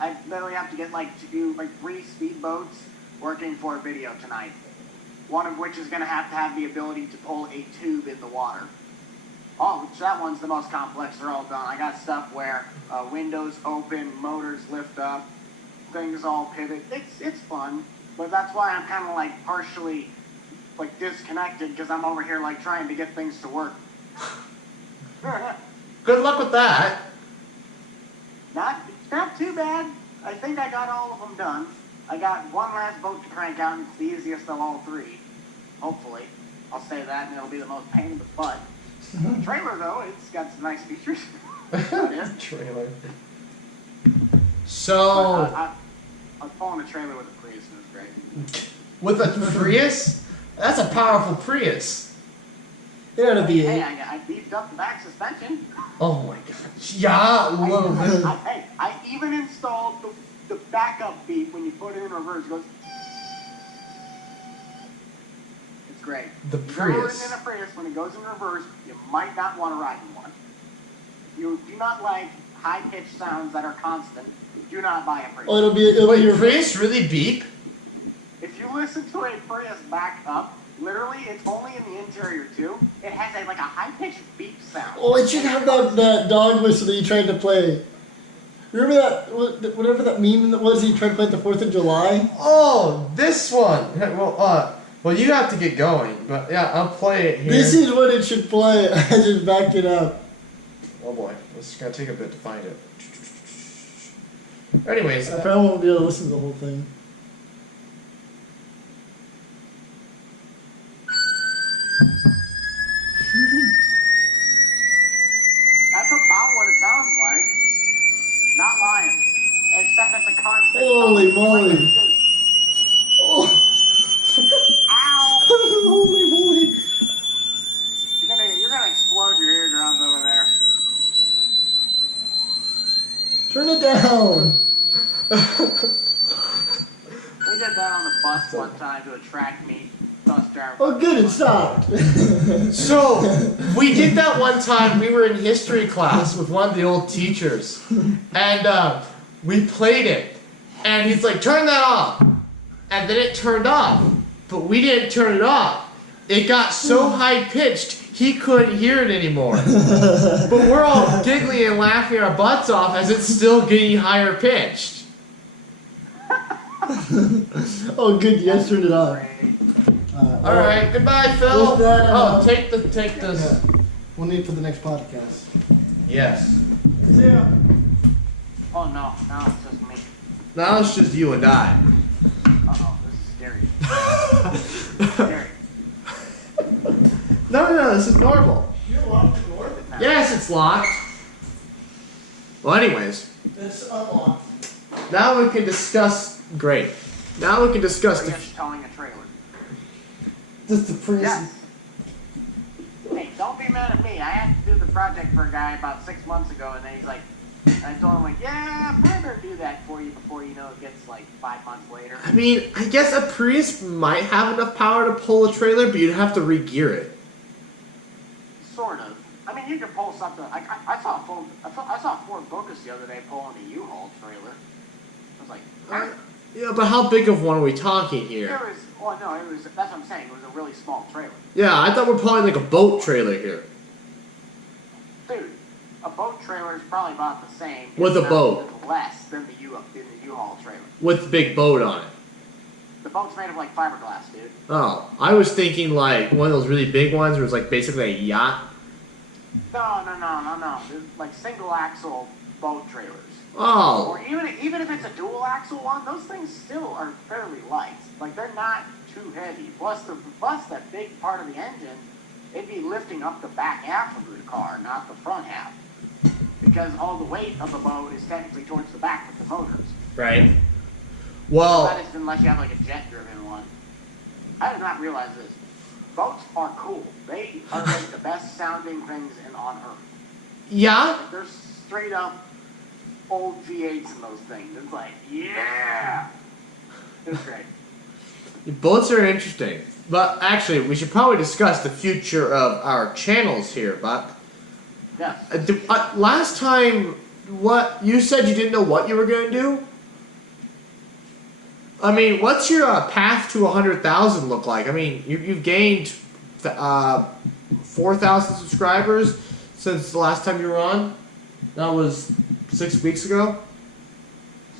I literally have to get like 3 speedboats working for a video tonight. One of which is going to have the ability to pull a tube in the water. Oh, which that one's the most complex. They're all done. I got stuff where windows open, motors lift up, things all pivot. It's fun, but that's why I'm kind of like partially like disconnected because I'm over here like trying to get things to work. Good luck with that. Not too bad. I think I got all of them done. I got one last boat to crank out, and it's the easiest of all 3. Hopefully. I'll say that, and it'll be the most pain in the butt. The trailer, though, it's got some nice features. Trailer. So, I was pulling a trailer with a Prius, and it was great. with a Prius, that's a powerful Prius. It ought to be Hey, 8. I beefed up the back suspension. Oh my gosh. Yeah, a little bit. I even installed the backup beep when you put it in reverse. It goes. It's great. The If you've ever Prius. ridden in a Prius, when it goes in reverse, you might not want to ride in one. You do not like high-pitched sounds that are constant. Do not buy a Prius. Oh, it'll be Wait, your Prius really beep? If you listen to a Prius back up, literally, it's only in the interior too. It has a high-pitched beep sound. Oh, it should have that dog whistle that you tried to play. Remember that, whatever that meme that was, he tried to play at the 4th of July? Oh, this one. Well, you have to get going, but yeah, I'll play it here. This is what it should play. I just backed it up. Oh boy, this is gonna take a bit to find it. Anyways, I probably won't be able to listen to the whole thing. That's about what it sounds like. Not lying. Except it's a constant. Holy tone. moly. Oh, Ow! holy moly. You're gonna explode your eardrums over there. Turn it down. We did that on the bus one time to attract me. Bus driver. Oh, good, it stopped. so we did that one time. We were in history class with one of the old teachers, and we played it. And he's like, "Turn that off," and then it turned off, but we didn't turn it off. It got so high pitched he couldn't hear it anymore. But we're all giggling and laughing our butts off as it's still getting higher pitched. Oh, good, you guys turned it off. All right, goodbye, Phil. With that, take this. Yeah. We'll need it for the next podcast. Yes. See ya. Oh no, now it's just me. Now it's just you and I. Gary, No, this is normal. You locked the door? Yes, it's locked. Well, anyways, It's unlocked. now we can discuss. Great. Now we can discuss the. Prius towing a trailer. Just the Prius. Yes. Hey, don't be mad at me. I had to do the project for a guy about 6 months ago, and then he's like, and I told him, like, yeah, I better do that for you before you know it gets like 5 months later. I mean, I guess a Prius might have enough power to pull a trailer, but you'd have to re-gear it. Sort of. I mean, you can pull something. I saw a Ford Focus the other day pulling a U-Haul trailer. I was like, Yeah, but how big of one are we talking it here? was. Well, no, it was. That's what I'm saying. It was a really small trailer, Yeah, I thought we're pulling like a boat trailer here. dude. A boat trailer is probably about the same. With if a not boat. even less than the U-Haul trailer. With the big boat on it. The boat's made of like fiberglass, dude. Oh, I was thinking like one of those really big ones where it's like basically a yacht. No. There's like single axle boat trailers. Oh, Or even if it's a dual axle one, those things still are fairly light. Like they're not too heavy. Plus that big part of the engine, it'd be lifting up the back half of the car, not the front half. Because all the weight of the boat is technically towards the back with the motors. right. Well, That is unless you have like a jet driven one. I did not realize this. Boats are cool. They are like the best sounding things on earth. yeah. Like, they're straight up old V8s in those things. It's like, yeah! It's great. Boats are interesting. But actually, we should probably discuss the future of our channels here, Buck. Yes. Last time, what you said you didn't know what you were going to do? I mean, what's your path to 100,000 look like? I mean, you've gained 4,000 subscribers since the last time you were on. That was 6 weeks ago.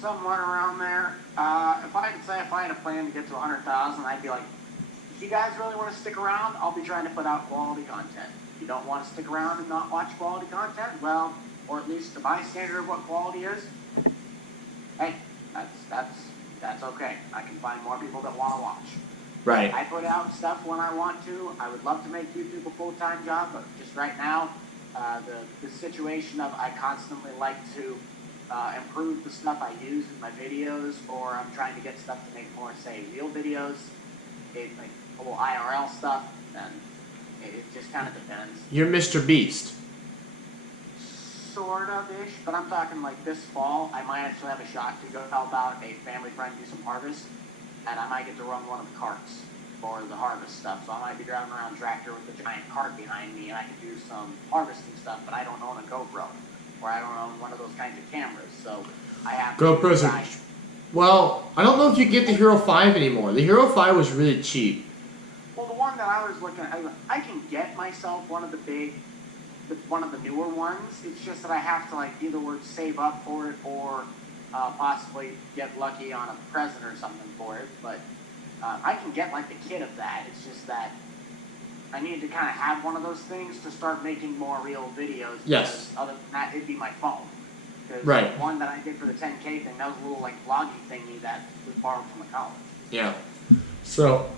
Somewhere around there. If I had a plan to get to 100,000, I'd be like, if you guys really want to stick around, I'll be trying to put out quality content. If you don't want to stick around and not watch quality content, well, or at least to my standard of what quality is, hey, that's okay. I can find more people that want to watch. Right. I put out stuff when I want to. I would love to make YouTube a full-time job, but just right now, the situation of I constantly like to improve the stuff I use in my videos, or I'm trying to get stuff to make more, say, real videos, like a little IRL stuff, and it just kind of depends. You're Mr. Beast. Sort of-ish, but I'm talking like this fall, I might actually have a shot to go help out a family friend do some harvest, and I might get to run one of the carts for the harvest stuff. So I might be driving around a tractor with a giant cart behind me, and I can do some harvesting stuff, but I don't own a GoPro, or I don't own one of those kinds of cameras, so I have to GoPros are... decide. Well, I don't know if you can get the Hero 5 anymore. The Hero 5 was really cheap. Well, the one that I was looking at, I can get myself one of one of the newer ones. It's just that I have to like either save up for it or possibly get lucky on a present or something for it. But I can get like the kit of that. It's just that I need to kind of have one of those things to start making more real videos. Yes. Other than that, it'd be my phone. Because Right. the one that I did for the 10K thing, that was a little like vloggy thingy that was borrowed from a college. Yeah. So,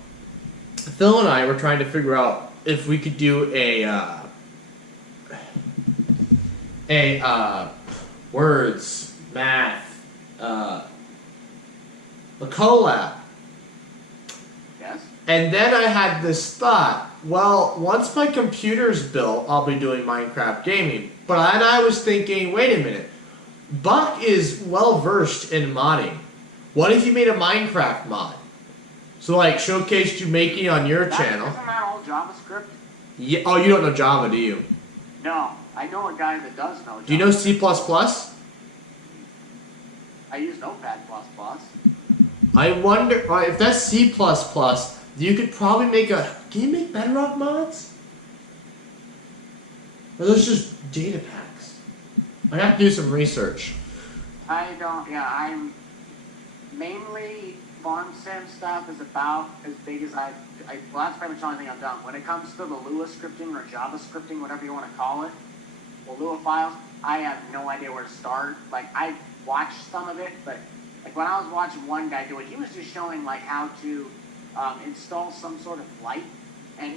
Phil and I were trying to figure out if we could do a words, math, a collab. Yes? And then I had this thought, well, once my computer's built, I'll be doing Minecraft gaming. But then I was thinking, wait a minute, Buck is well versed in modding. What if you made a Minecraft mod? So like showcased you making on your channel. Isn't that all JavaScript? Yeah, oh, you don't know Java, do you? No, I know a guy that does know. Do you know C++? I use Notepad++. I wonder if that's C++, you could probably make a... Can you make Bedrock mods? Or those just data packs? I have to do some research. I don't. Yeah, I'm mainly farm sim stuff is about as big as well, that's pretty much the only thing I've done. When it comes to the Lua scripting or Java scripting, whatever you want to call it, or Lua files, I have no idea where to start. Like I watched some of it, but like when I was watching one guy do it, he was just showing like how to install some sort of light, and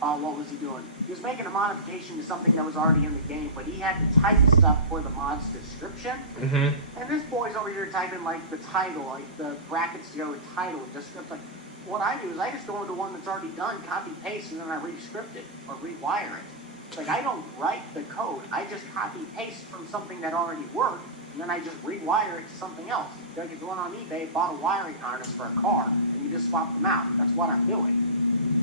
what was he doing? He was making a modification to something that was already in the game, but he had to type stuff for the mod's description. Mm-hmm. And this boy's over here typing like the title, like the brackets to go with title and description. Like, what I do is I just go into one that's already done, copy paste, and then I re-script it or rewire it. Like, I don't write the code. I just copy paste from something that already worked, and then I just rewire it to something else. Like if you went on eBay, bought a wiring harness for a car, and you just swap them out. That's what I'm doing.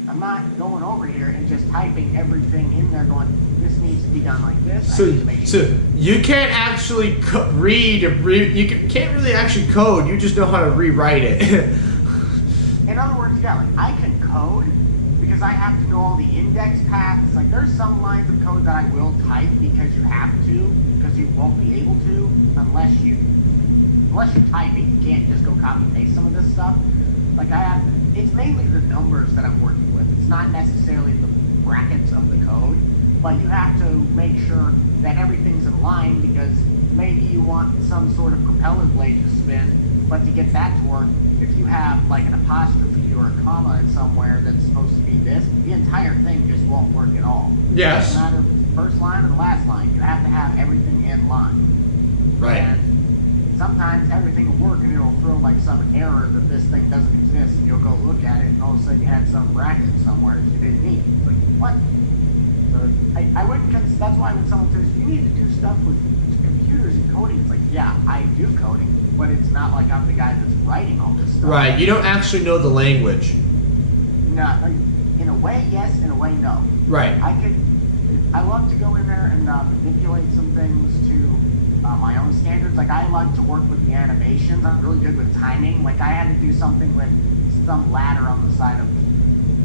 I'm not going over here and just typing everything in there going, this needs to be done like this. So you can't actually can't really actually code. You just know how to rewrite it. In other words, yeah, like I can code because I have to know all the index paths. Like there's some lines of code that I will type because you have to, because you won't be able to unless you type it. You can't just go copy paste some of this stuff. Like it's mainly the numbers that I'm working with. It's not necessarily the brackets of the code, but you have to make sure that everything's in line because maybe you want some sort of propeller blade to spin, but to get that to work, if you have like an apostrophe or a comma in somewhere that's supposed to be this, the entire thing just won't work at all. Yes. It doesn't matter if it's the first line or the last line. You have to have everything in line. Right. And sometimes everything will work and it'll throw like some error that this thing doesn't exist, and you'll go look at it and all of a sudden you had some bracket somewhere that you didn't need. Like, what? So I wouldn't, that's why when someone says, you need to do stuff with computers and coding, it's like, yeah, I do coding, but it's not like I'm the guy that's writing all this stuff. Right, you don't actually know the language. No, in a way, yes, in a way, no. Right. I love to go in there and manipulate some things to my own standards. Like I like to work with the animations. I'm really good with timing. Like I had to do something with some ladder on the side of.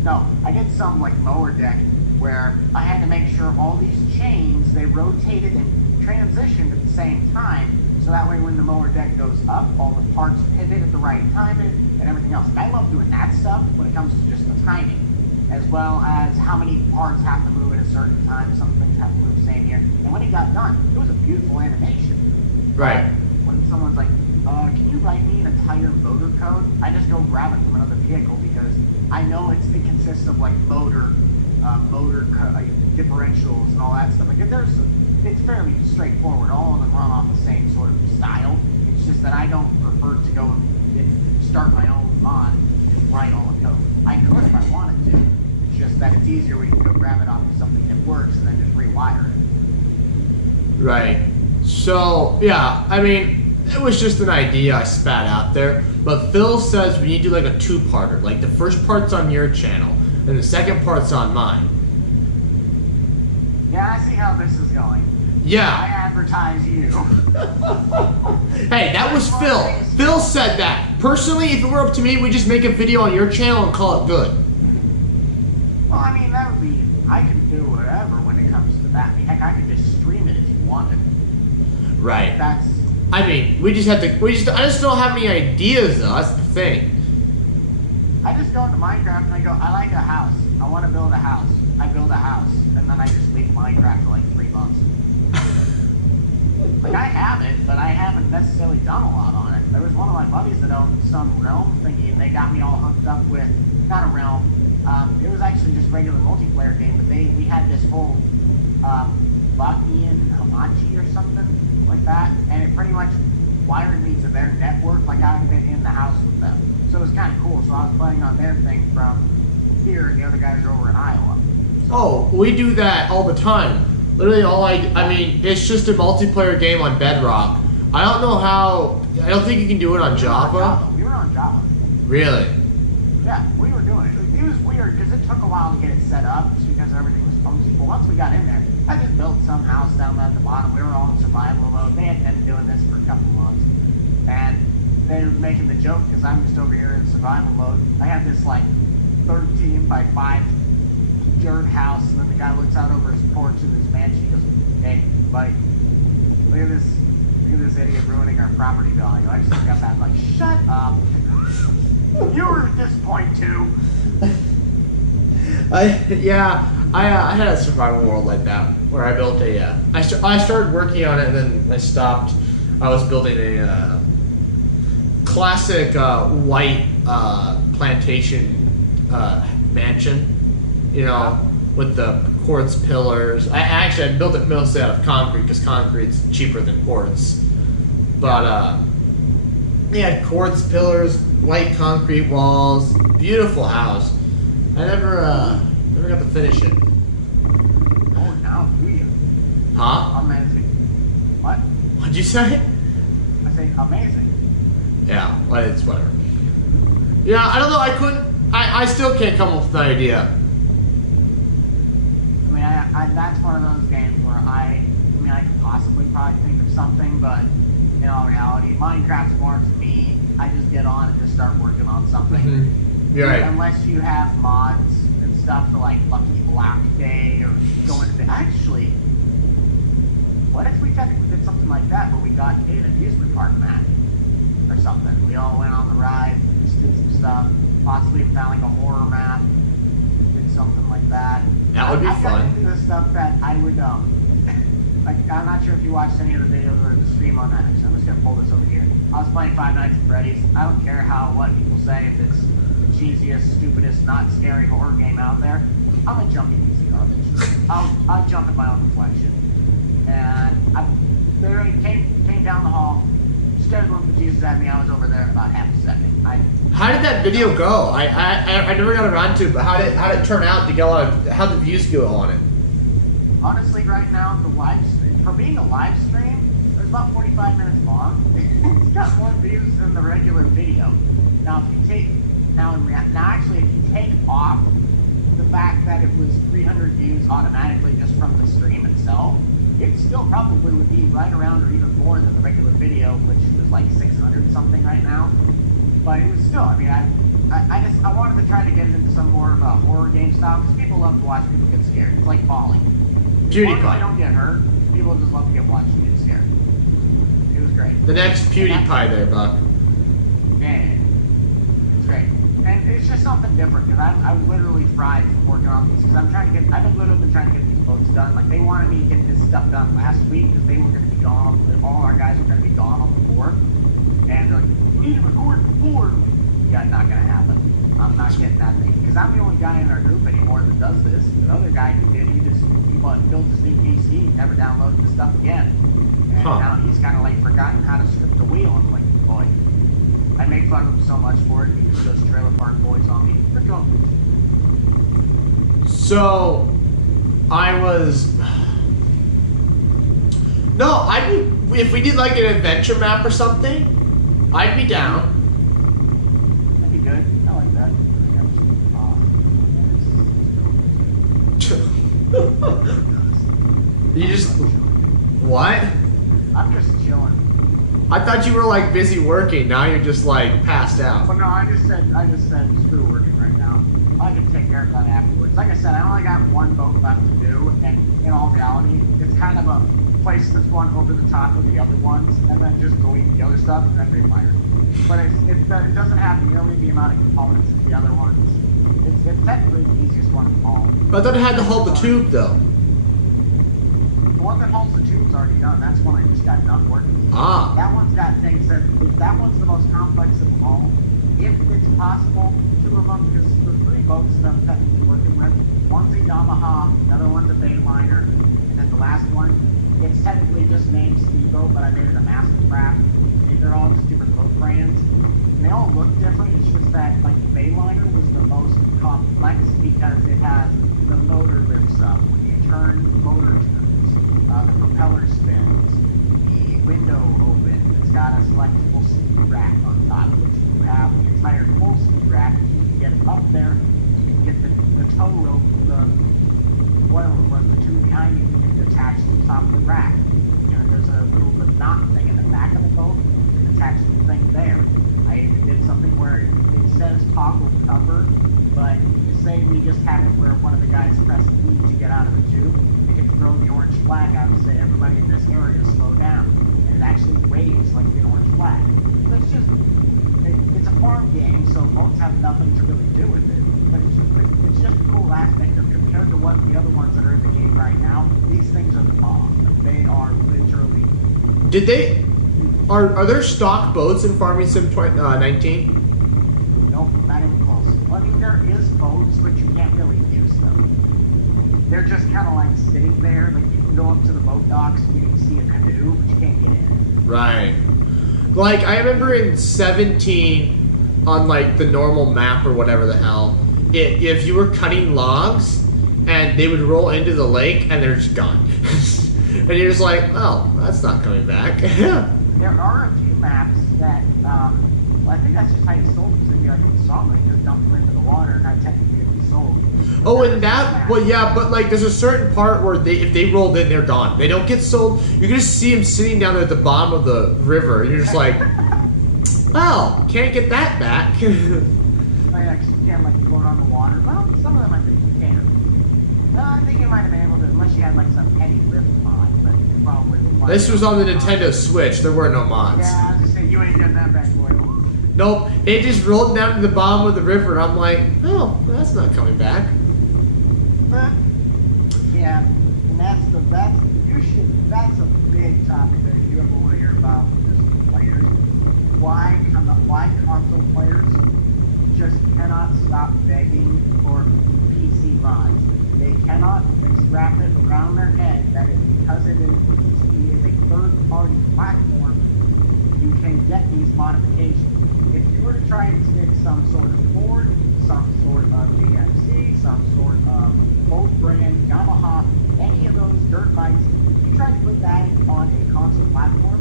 No, I did some like mower deck where I had to make sure all these chains they rotated and transitioned at the same time. So that way, when the mower deck goes up, all the parts pivot at the right time and everything else. Like I love doing that stuff when it comes to just the timing, as well as how many parts have to move at a certain time. Some things have to move the same here. And when it got done, it was a beautiful animation. Right. When someone's like, can you write me an entire motor code? I just go grab it from another vehicle because I know it consists of like motor differentials and all that stuff. Like it's fairly straightforward. All of them run off the same sort of style. It's just that I don't prefer to go and start my own mod and write all the code. I could if I wanted to. It's just that it's easier when you can go grab it off of something that works and then just rewire it. Right. So, yeah, I mean, it was just an idea I spat out there. But Phil says we need to do like a two-parter. Like the first part's on your channel, and the second part's on mine. Yeah, I see how this is going. Yeah. I advertise you. Hey, that was Phil. Phil said that. Personally, if it were up to me, we'd just make a video on your channel and call it good. Well, I mean, that would be... I can do whatever when it comes to that. I mean, heck, I could just stream it if you wanted. Right. That's... I mean, I just don't have any ideas, though. That's the thing. I just go into Minecraft and I go, I like a house. I want to build a house. I build a house. And then I just leave Minecraft for like 3 months. Like, I have it, but I haven't necessarily done a lot on it. There was one of my buddies that owned some realm thingy, and they got me all hooked up with, not a realm, it was actually just regular multiplayer game, but we had this whole Bucky Hamachi or something like that, and it pretty much wired me to their network like I had been in the house with them. So it was kind of cool. So I was playing on their thing from here, and the other guys are over in Iowa. So, Oh, we do that all the time. Literally I mean, it's just a multiplayer game on Bedrock. I don't know how, I don't think you can do it on Java. We were on Java. Really? Yeah, we were doing it. It was weird because it took a while to get it set up just because everything was funky. But once we got in there, I just built some house down there at the bottom. We were all in survival mode. They had been doing this for a couple months. And they were making the joke because I'm just over here in survival mode. I have this like 13 by 5 dirt house, and then the guy looks out over his porch in his mansion. He goes, "Hey, buddy, look at this idiot ruining our property value." I just look up at him like, "Shut up! You were at this point too." I had a survival world like that where I built I started working on it and then I stopped. I was building a classic white plantation mansion, you know, with the quartz pillars. I built it mostly out of concrete because concrete's cheaper than quartz. But they had quartz pillars, white concrete walls, beautiful house. I never got to finish it. Oh, now do you? Huh? Amazing. What? What'd you say? I say amazing. Yeah, well, it's whatever. Yeah, I don't know. I still can't come up with an idea. I mean, I that's one of those games where I could possibly probably think of something, but in all reality, Minecraft's more to me. I just get on and just start working on something. Mm-hmm. You're right. Unless you have mods and stuff for like Lucky Black Day or going to actually. What if we technically did something like that, but we got an amusement park map or something? We all went on the ride, just did some stuff, possibly found like a horror map, did something like that. That would be I've fun. gotten into the stuff that I would like. I'm not sure if you watched any of the videos or the stream on that. So I'm just gonna pull this over here. I was playing Five Nights at Freddy's. I don't care what people say, if it's the cheesiest, stupidest, not scary horror game out there. I'm gonna jump in easy garbage. I'll jump in my own reflection. And I literally came down the hall, scared the little Jesus at me. I was over there in about half a second. How did that video go? I never got around to it, but how did it turn out to get a lot of, how did the views go on it? Honestly, right now, for being a live stream, it's about 45 minutes long. It's got more views than the regular video. Now, if you take actually, if you take off the fact that it was 300 views automatically just from the stream itself, it still probably would be right around or even more than the regular video, which was like 600 something right now. But it was still, I mean, I wanted to try to get it into some more of a horror game style because people love to watch people get scared. It's like falling. As long as I don't get hurt, people just love to get watched and get scared. It was great. The next PewDiePie there, Buck. Yeah, it's great. And it's just something different because I literally fried from working on these because I've been literally trying to get these boats done. Like they wanted me to get this stuff done last week because they were going to be gone. All our guys were going to be gone on the board. And they're like, you need to record before. Yeah, not going to happen. I'm not getting that thing because I'm the only guy in our group anymore that does this. The other guy who did, he built his new PC, never downloaded the stuff again. And now he's kind of like forgotten how to script the wheel. I'm like, boy, I make fun of him so much for it. He just goes trailer park boys on me. So, if we did like an adventure map or something, I'd be down. That'd be good. I like that. You just, what? I'm just chilling. I thought you were like busy working. Now you're just like passed out. But no, I just said screw working right now. I can take care of that afterwards. Like I said, I only got one boat left to do, and in all reality, it's kind of a place that's one over the top of the other ones, and then just delete the other stuff and then refire. But it doesn't have nearly the amount of components as the other ones. It's technically the easiest one of all. But I thought it had to hold the tube though. The one that holds the tube's already done. That's one I just got done working. Ah. That one's got things that one's the most complex of them all. If it's possible, two of them, because the three boats that I'm technically working with, one's a Yamaha, another one's a Bayliner, and then the last one, it's technically just named Speedboat, but I made it a Mastercraft. They're all just different boat brands. And they all look different. It's just that, like, the Bayliner was the most complex because it has the motor lifts up. When you turn, the motor turns. The propeller spins. The window opens. It's got a selectable ski rack on top, which you have the entire full ski rack. You can get it up there. You can get the tow rope, the tube behind you, you can attach to the top of the rack. And there's a little knot thing in the back of the boat. You can attach the thing there. I even did something where it says toggle cover, but say we just have it where one of the guys press E to get out of the tube. Throw the orange flag out and say everybody in this area slow down, and it actually waves like the orange flag. So it's a farm game, so boats have nothing to really do with it. But it's just a cool aspect of compared to what the other ones that are in the game right now. These things are the bomb. They are literally. Are there stock boats in Farming Sim 19? No, they're just kind of like sitting there. Like you can go up to the boat docks and you can see a canoe, but you can't get in. Right. Like I remember in 17 on like the normal map or whatever the hell, if you were cutting logs and they would roll into the lake and they're just gone. And you're just like, oh, that's not coming back. There are a few maps that, well, I think that's just how you sold them. So you like saw them, you just dump them into the water, and not technically it'd be sold. Oh, and that, well, yeah, but like there's a certain part where if they rolled in, they're gone. They don't get sold. You can just see them sitting down there at the bottom of the river, and you're just like, well, can't get that back. Oh, yeah, 'cause you can't like float on the water. Well, some of them I think you can. I think you might have been able to, unless you had like some heavy lift mod, but you probably would. This was on the Nintendo Switch. There were no mods. Yeah, I was just saying, you ain't done that back, boy. Nope, it just rolled down to the bottom of the river, and I'm like, oh, that's not coming back. Yeah, and that's a big topic that you ever want to hear about just players. Why console players just cannot stop begging for PC mods. They cannot wrap it around their head that it's because it is a third-party platform, you can get these modifications. If you were to try and stick some sort of Ford, some sort of GMC, some sort of boat brand, Yamaha, any of those dirt bikes, if you try to put that on a console platform,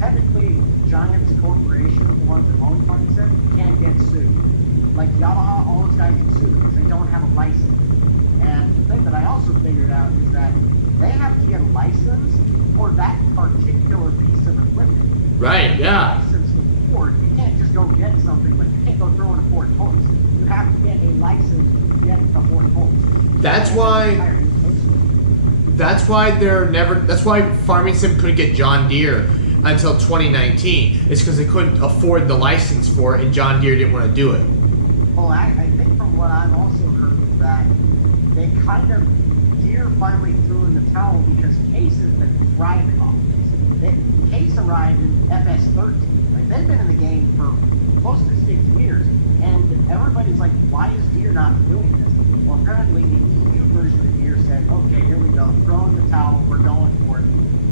technically giants corporations, the ones that own concept, can get sued. Like Yamaha, all those guys get sued because they don't have a license. And the thing that I also figured out is that they have to get a license for that particular piece of equipment. Right, yeah. License for Ford, you can't just go get something, like you can't go throw in a Ford Post. You have to get a license to get a Ford Post. That's why Farming Sim couldn't get John Deere until 2019. It's because they couldn't afford the license for it, and John Deere didn't want to do it. Well, I think from what I've also heard is that they kind of, Deere finally threw in the towel because Case has been thriving off this. Case arrived in FS13. Like, they've been in the game for close to 6 years, and everybody's like, why is Deere not doing this? Well, apparently the EU version of Deere said, okay, here we go, throw in the towel, we're going for it.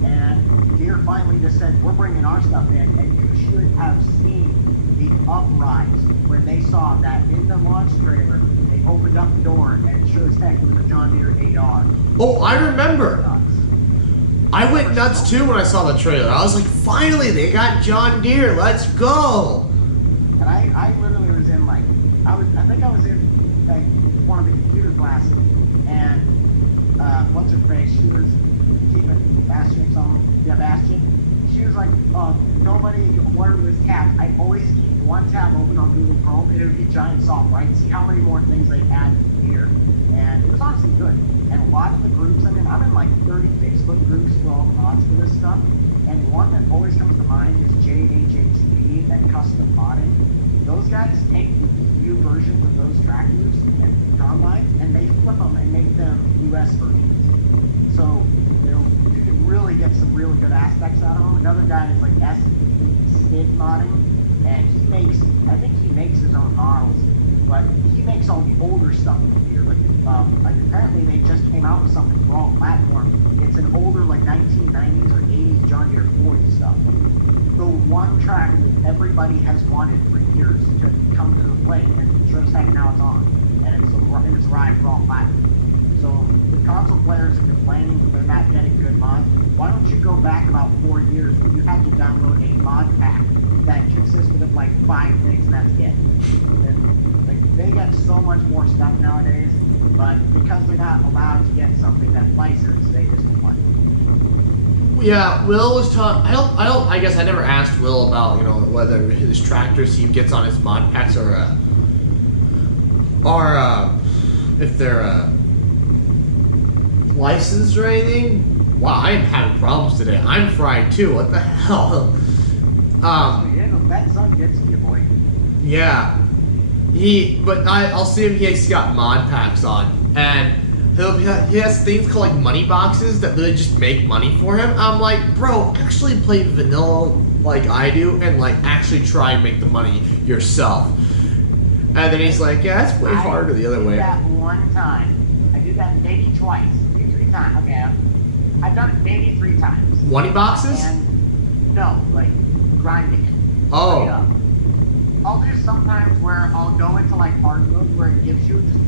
And Deere finally just said, we're bringing our stuff in, and you should have seen the uprise when they saw that in the launch trailer, they opened up the door, and sure as heck, it was a John Deere 8R. Oh, I remember. I went nuts too when I saw the trailer. I was like, finally, they got John Deere, let's go. And I literally was in like, I think I was in like one of the computer classes, and what's her face? She was keeping Bastion or something. Yeah, Bastion. She was like, nobody, where was tabs? I always keep one tab open on Google Chrome, and it would be giant soft, right? See how many more things they added here. And it was honestly good. And a lot of the groups, I'm in like 30 Facebook groups for all the mods for this stuff. And one that always comes to mind is JHHD and Custom Modding. Those guys take the EU versions of those tractors and combines, and they flip them and make them US versions. So, you can really get some really good aspects out of them. Another guy is like Skid Modding, and I think he makes his own models, but he makes all the older stuff from here. Like apparently they just came out with something for all platform. It's an older like 1990s or 80s John Deere 40 stuff. Like, the one tractor that everybody has wanted for years to come to the plate, and sure as heck now it's on, and it's arrived for all platforms. So the console players are complaining that they're not getting good mods. Why don't you go back about 4 years when you had to download a mod pack that consisted of like 5 things, and that's it. And like they get so much more stuff nowadays, but because they're not allowed to get something that's licensed, they just complain. Yeah, Will was talking. I guess I never asked Will about whether his tractors he gets on his mod packs are if they're licensed or anything. Wow, I'm having problems today. I'm fried too. What the hell? That sun gets to you, boy. Yeah. I'll see him. He's got mod packs on, and he has things called like money boxes that really just make money for him. I'm like, bro, actually play vanilla like I do, and like actually try and make the money yourself. And then he's like, yeah, that's way harder the other way. That one time, I did that maybe twice, maybe 3 times. Okay, I've done it maybe 3 times. 20 boxes? And no, like grinding it. Oh. Straight up. I'll do sometimes where I'll go into like hard mode where it gives you just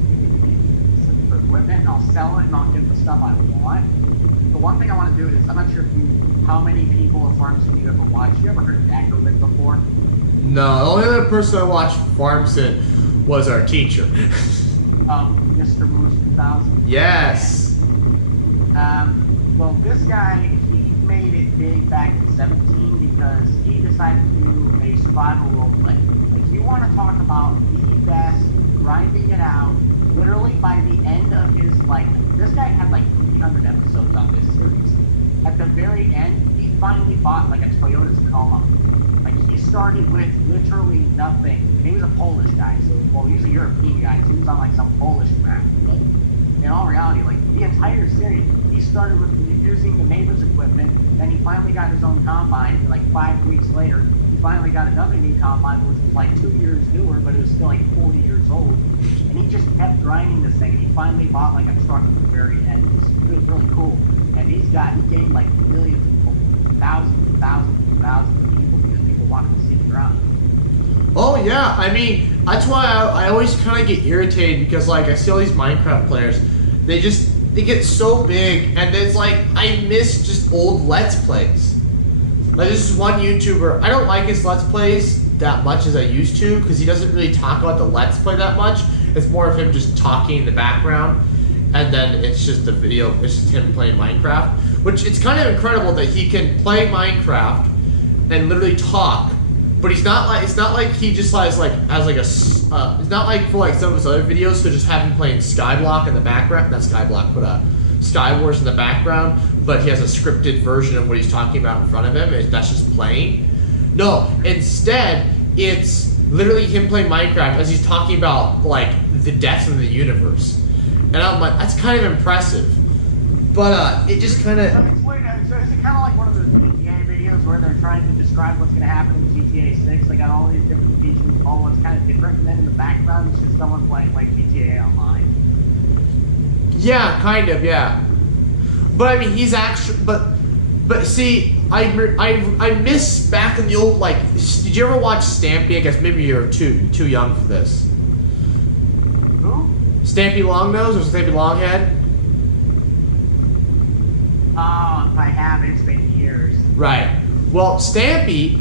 for equipment, and I'll sell it and I'll get the stuff I want. The one thing I want to do is, I'm not sure how many people at Farm Sim you ever watched. You ever heard of Acrolit before? No, the only other person I watched Farm Sim was our teacher. Mr. Moose 2000. Yes. Well, this guy, he made it big back in 17 because he decided to do a survival role play. Like, you want to talk about the best, grinding it out, literally by the end of his life. This guy had like 300 episodes on this series. At the very end, he finally bought like a Toyota Tacoma. Like, he started with literally nothing. And he was a Polish guy, so, well, he was a European guy, so he was on like some Polish map. But in all reality, like, the entire series, he started with using the neighbor's equipment, then he finally got his own combine, and like 5 weeks later, he finally got another new combine, which was like 2 years newer, but it was still like 40 years old. And he just kept grinding this thing, and he finally bought like a truck at the very end. It was really cool. And he gained like millions of people, thousands and thousands and thousands of people, because people wanted to see the grind. Oh yeah, I mean, that's why I always kind of get irritated, because like I see all these Minecraft players, they get so big, and it's like I miss just old Let's Plays. Like, this is one YouTuber, I don't like his Let's Plays that much as I used to, because he doesn't really talk about the Let's Play that much. It's more of him just talking in the background, and then it's just the video, it's just him playing Minecraft, which it's kind of incredible that he can play Minecraft and literally talk. But he's not like, it's not like he just has like it's not like for like some of his other videos, so just have him playing Skyblock in the background, not Skyblock, but Skywars in the background, but he has a scripted version of what he's talking about in front of him, and that's just playing. No, instead, it's literally him playing Minecraft as he's talking about like the depths of the universe. And I'm like, that's kind of impressive. But it just kind of... So is it kind of like one of those GTA videos where they're trying to describe what's going to happen in GTA 6? They got all these different features, all what's kind of different, and then in the background it's just someone playing like GTA Online. Yeah, kind of, yeah. But I mean, he's actually... But see, I miss back in the old, like... Did you ever watch Stampy? I guess maybe you're too young for this. Who? Stampy Longnose or Stampy Longhead? Oh, if I have, it's been years. Right. Well, Stampy,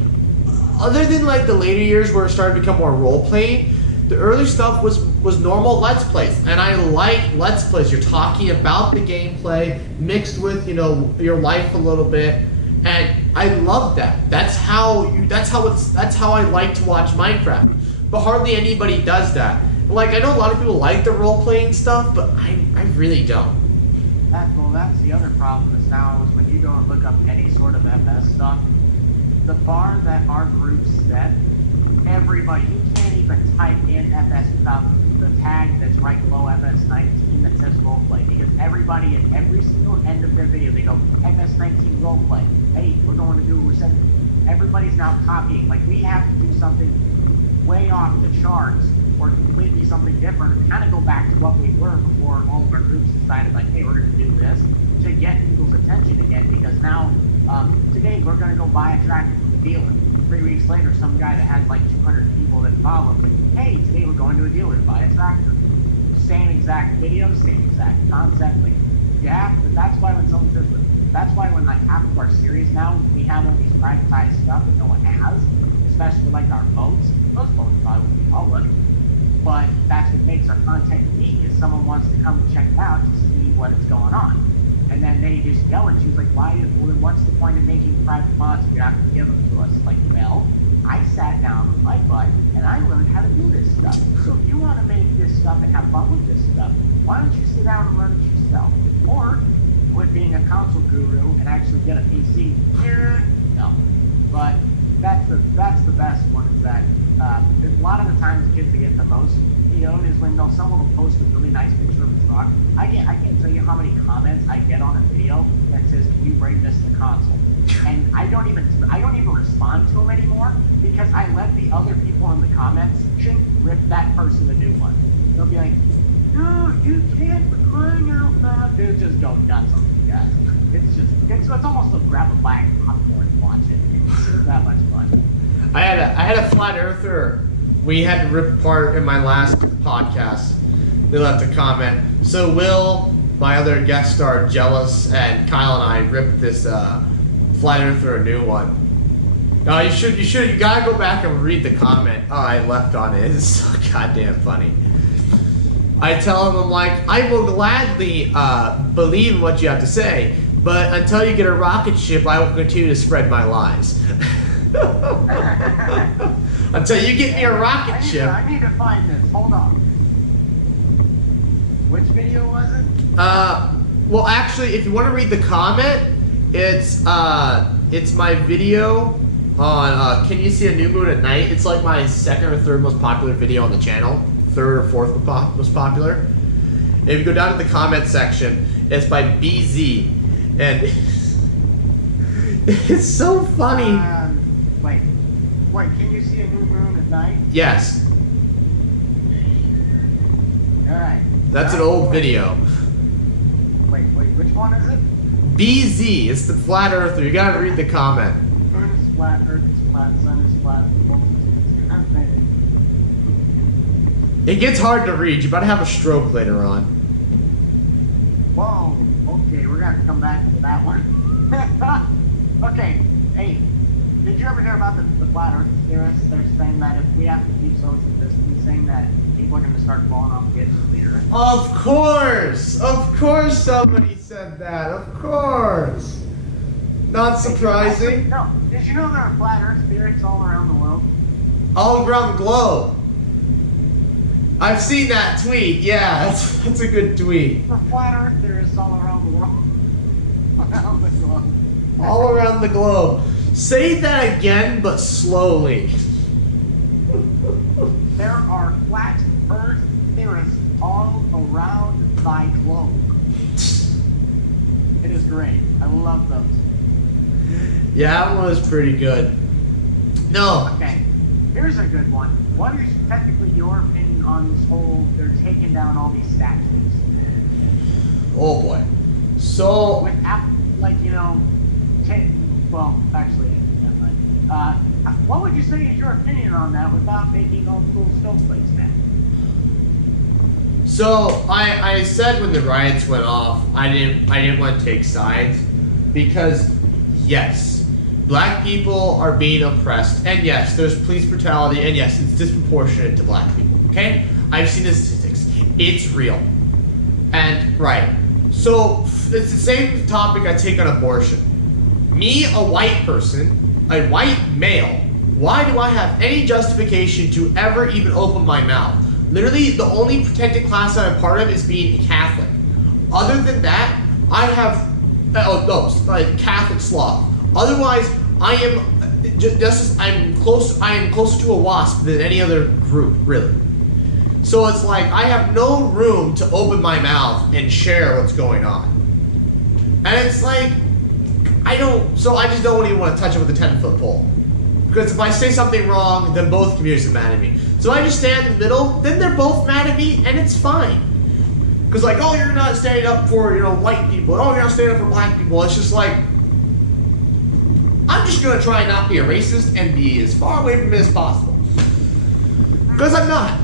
other than like the later years where it started to become more role-playing, the early stuff was normal Let's Plays. And I like Let's Plays. You're talking about the gameplay mixed with, you know, your life a little bit. And I love that. That's how I like to watch Minecraft. But hardly anybody does that. Like, I know a lot of people like the role-playing stuff, but I really don't. That's the other problem is now is when you go and look up any sort of FS stuff, the bar that our group set, everybody, you can't even type in FS without the tag that's right below FS19 that says roleplay, because everybody at every single end of their video, they go, FS19 roleplay. Hey, we're going to do what we said. Everybody's now copying. Like, we have to do something way off the charts or completely something different, and kind of go back to what we were before all of our groups decided, like, hey, we're going to do this to get people's attention again, because now, today we're going to go buy a tractor from the dealer. 3 weeks later, some guy that has like 200 people that follow him, like, hey, today we're going to a dealer to buy a tractor. Same exact video, same exact concept. Like, yeah, but that's why when someone says, that's why when like half of our series now, we have all these privatized stuff that no one has, especially like our boats. Those boats probably won't be public. But that's what makes our content unique, is someone wants to come check it out to see what is going on. And then they just yell at you, like, well, then what's the point of making private mods if you have to give them to us? Like, well, I sat down with my butt and I learned how to do this stuff. So if you want to make this stuff and have fun with this stuff, why don't you sit down and learn it yourself? Or quit being a console guru and actually get a PC. No. But that's the best one, is that a lot of the times the kids that get the most PO'd is when someone will post a really nice picture of a truck. I can't tell you how many comments I get on a video that says, can you bring this to console? And I don't even respond to them anymore, because I let the other people in the comments section rip that person a new one. They'll be like, dude, you can't, for crying dude just go nuts on these guys. It's almost a grab a bag of popcorn and watch it. It's that much fun. I had a flat earther we had to rip apart in my last podcast. They left a comment. So Will, my other guest star, Jealous, and Kyle and I ripped this flat earther a new one. No, you gotta go back and read the comment I left on it. It's so goddamn funny. I tell him, I'm like, I will gladly believe what you have to say, but until you get a rocket ship, I will continue to spread my lies. Until you get me a rocket ship. I need to find this. Hold on. Which video was it? Well, actually, if you want to read the comment, it's my video on Can You See a New Moon at Night? It's like my second or third most popular video on the channel. Third or fourth most popular. If you go down to the comment section, it's by BZ, and it's so funny. Wait, can you see a new moon at night? Yes. Alright. That's an old video. Wait, which one is it? BZ, it's the flat earther. You gotta read the comment. Moon is flat, Earth is flat, Sun is flat, It gets hard to read. You better have a stroke later on. Whoa, okay, we're gonna come back to that one. Okay, hey, did you ever hear about the flat Earth theorists? They're saying that if we have to keep social distancing, that people are gonna start falling off the edge of the earth. Of course somebody said that. Of course. Not surprising. No, did you know there are flat Earth theorists all around the world? All around the globe. I've seen that tweet. Yeah, that's a good tweet. There are flat Earth theorists all around the world. Around the globe. All around the globe. Say that again, but slowly. There are flat Earth theorists all around thy globe. It is great. I love those. Yeah, that one was pretty good. No. Okay, here's a good one. What is technically your opinion on this whole, they're taking down all these statues? Oh boy. So. With, like, you know, well, actually, never mind. What would you say is your opinion on that without making all the cool snowflakes now? So I said when the riots went off, I didn't want to take sides because yes, black people are being oppressed, and yes, there's police brutality, and yes, it's disproportionate to black people. Okay, I've seen the statistics. It's real, and right. So it's the same topic I take on abortion. Me, a white person, a white male. Why do I have any justification to ever even open my mouth? Literally, the only protected class that I'm part of is being a Catholic. Other than that, I have Catholic sloth. Otherwise, I am closer to a wasp than any other group, really. So it's like I have no room to open my mouth and share what's going on. And it's like I just don't even want to touch it with a 10-foot pole. Because if I say something wrong, then both communities are mad at me. So I just stand in the middle, then they're both mad at me, and it's fine. Because like, oh, you're not standing up for, white people, oh, you're not standing up for black people. It's just like, I'm just going to try and not be a racist and be as far away from it as possible. Because I'm not.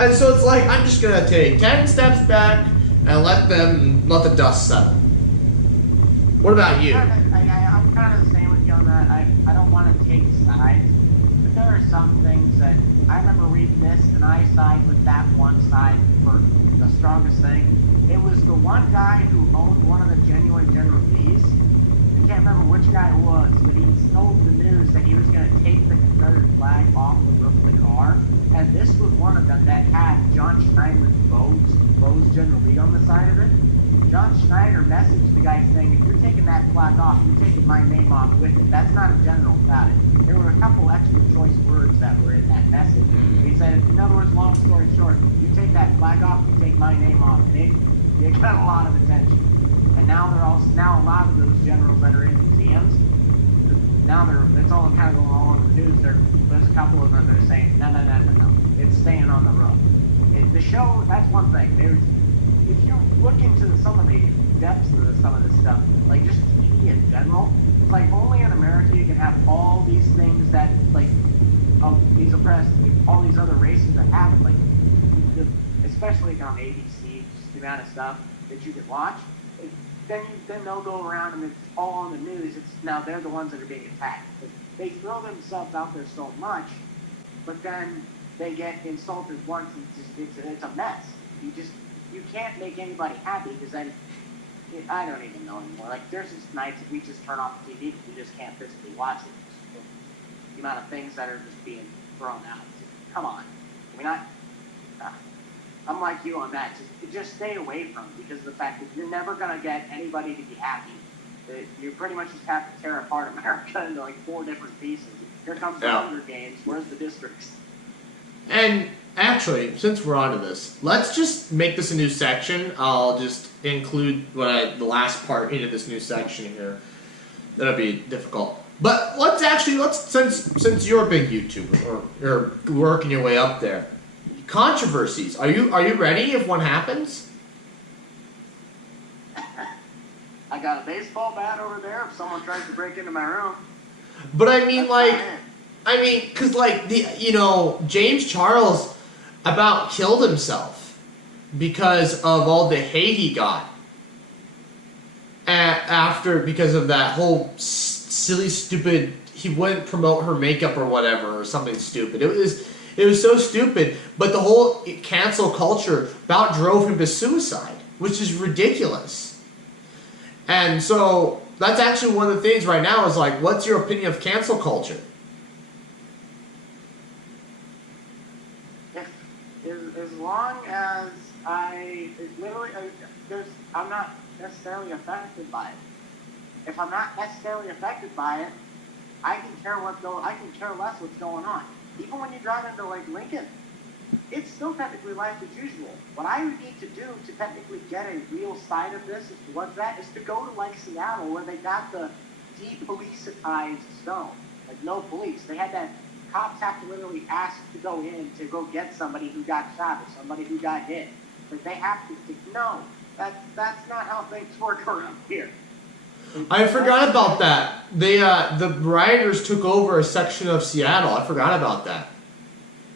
And so it's like, I'm just going to take 10 steps back and let the dust settle. What about you? I'm kind of the same with you on that. I don't want to take sides, but there are some things that I remember reading this, and I side with that one side for the strongest thing. It was the one guy who owned one of the genuine General Lees. I can't remember which guy it was, but he told the news that he was going to take the Confederate flag off the roof of the car, and this was one of them that had John Schneider's Bose General Lee on the side of it. John Schneider messaged the guy saying, if you're taking that flag off, you're taking my name off with it. That's not a general without it. There were a couple extra choice words that were in that message. He said, in other words, long story short, you take that flag off, you take my name off. And it got a lot of attention. And now a lot of those generals that are in museums, it's all kind of going all over the news. There's a couple of them that are saying, no, it's staying on the roof. The show, that's one thing. If you look into the some of the depths of some of this stuff, like just TV in general. It's like only in America you can have all these things that like these oppressed, all these other races that have it, like especially on ABC, just the amount of stuff that you can watch. Then they'll go around and it's all on the news. It's now they're the ones that are being attacked. They throw themselves out there so much, but then they get insulted once and it's a mess. You can't make anybody happy because then I don't even know anymore. Like there's just nights that we just turn off the TV because we just can't physically watch it. The amount of things that are just being thrown out. Come on. I mean, I'm like you on that. Just stay away from it because of the fact that you're never going to get anybody to be happy. You pretty much just have to tear apart America into like 4 different pieces. Here comes the Hunger Games. Where's the districts? And actually, since we're onto this, let's just make this a new section. I'll just include the last part into this new section here. That'll be difficult. But let's since you're a big YouTuber or you're working your way up there, controversies. Are you ready if one happens? I got a baseball bat over there if someone tries to break into my room. But I mean, because James Charles about killed himself because of all the hate he got because of that whole silly, stupid. He wouldn't promote her makeup or whatever or something stupid. It was so stupid. But the whole cancel culture about drove him to suicide, which is ridiculous. And so that's actually one of the things right now is like, what's your opinion of cancel culture? As long as I'm not necessarily affected by it. If I'm not necessarily affected by it, I can care less what's going on. Even when you drive into like Lincoln, it's still technically life as usual. What I would need to do to technically get a real side of this is to go to like Seattle where they got the depoliticized zone. Like no police. They had that cops have to literally ask to go in to go get somebody who got shot or somebody who got hit. Like they have to no. That's not how things work around here. I forgot about that. The rioters took over a section of Seattle. I forgot about that.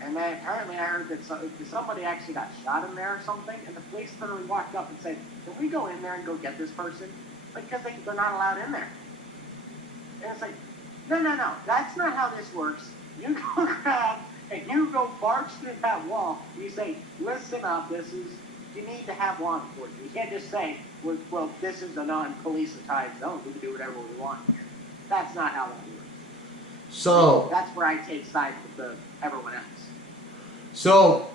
And then apparently I heard that somebody actually got shot in there or something, and the police literally walked up and said, "Can we go in there and go get this person?" Like, because they're not allowed in there. And it's like, no, that's not how this works. You go grab and you go barge through that wall. You say, "Listen up, you need to have law enforcement. You can't just say, well, this is a non-police-atized zone. We can do whatever we want here." That's not how that works. So that's where I take sides with everyone else. So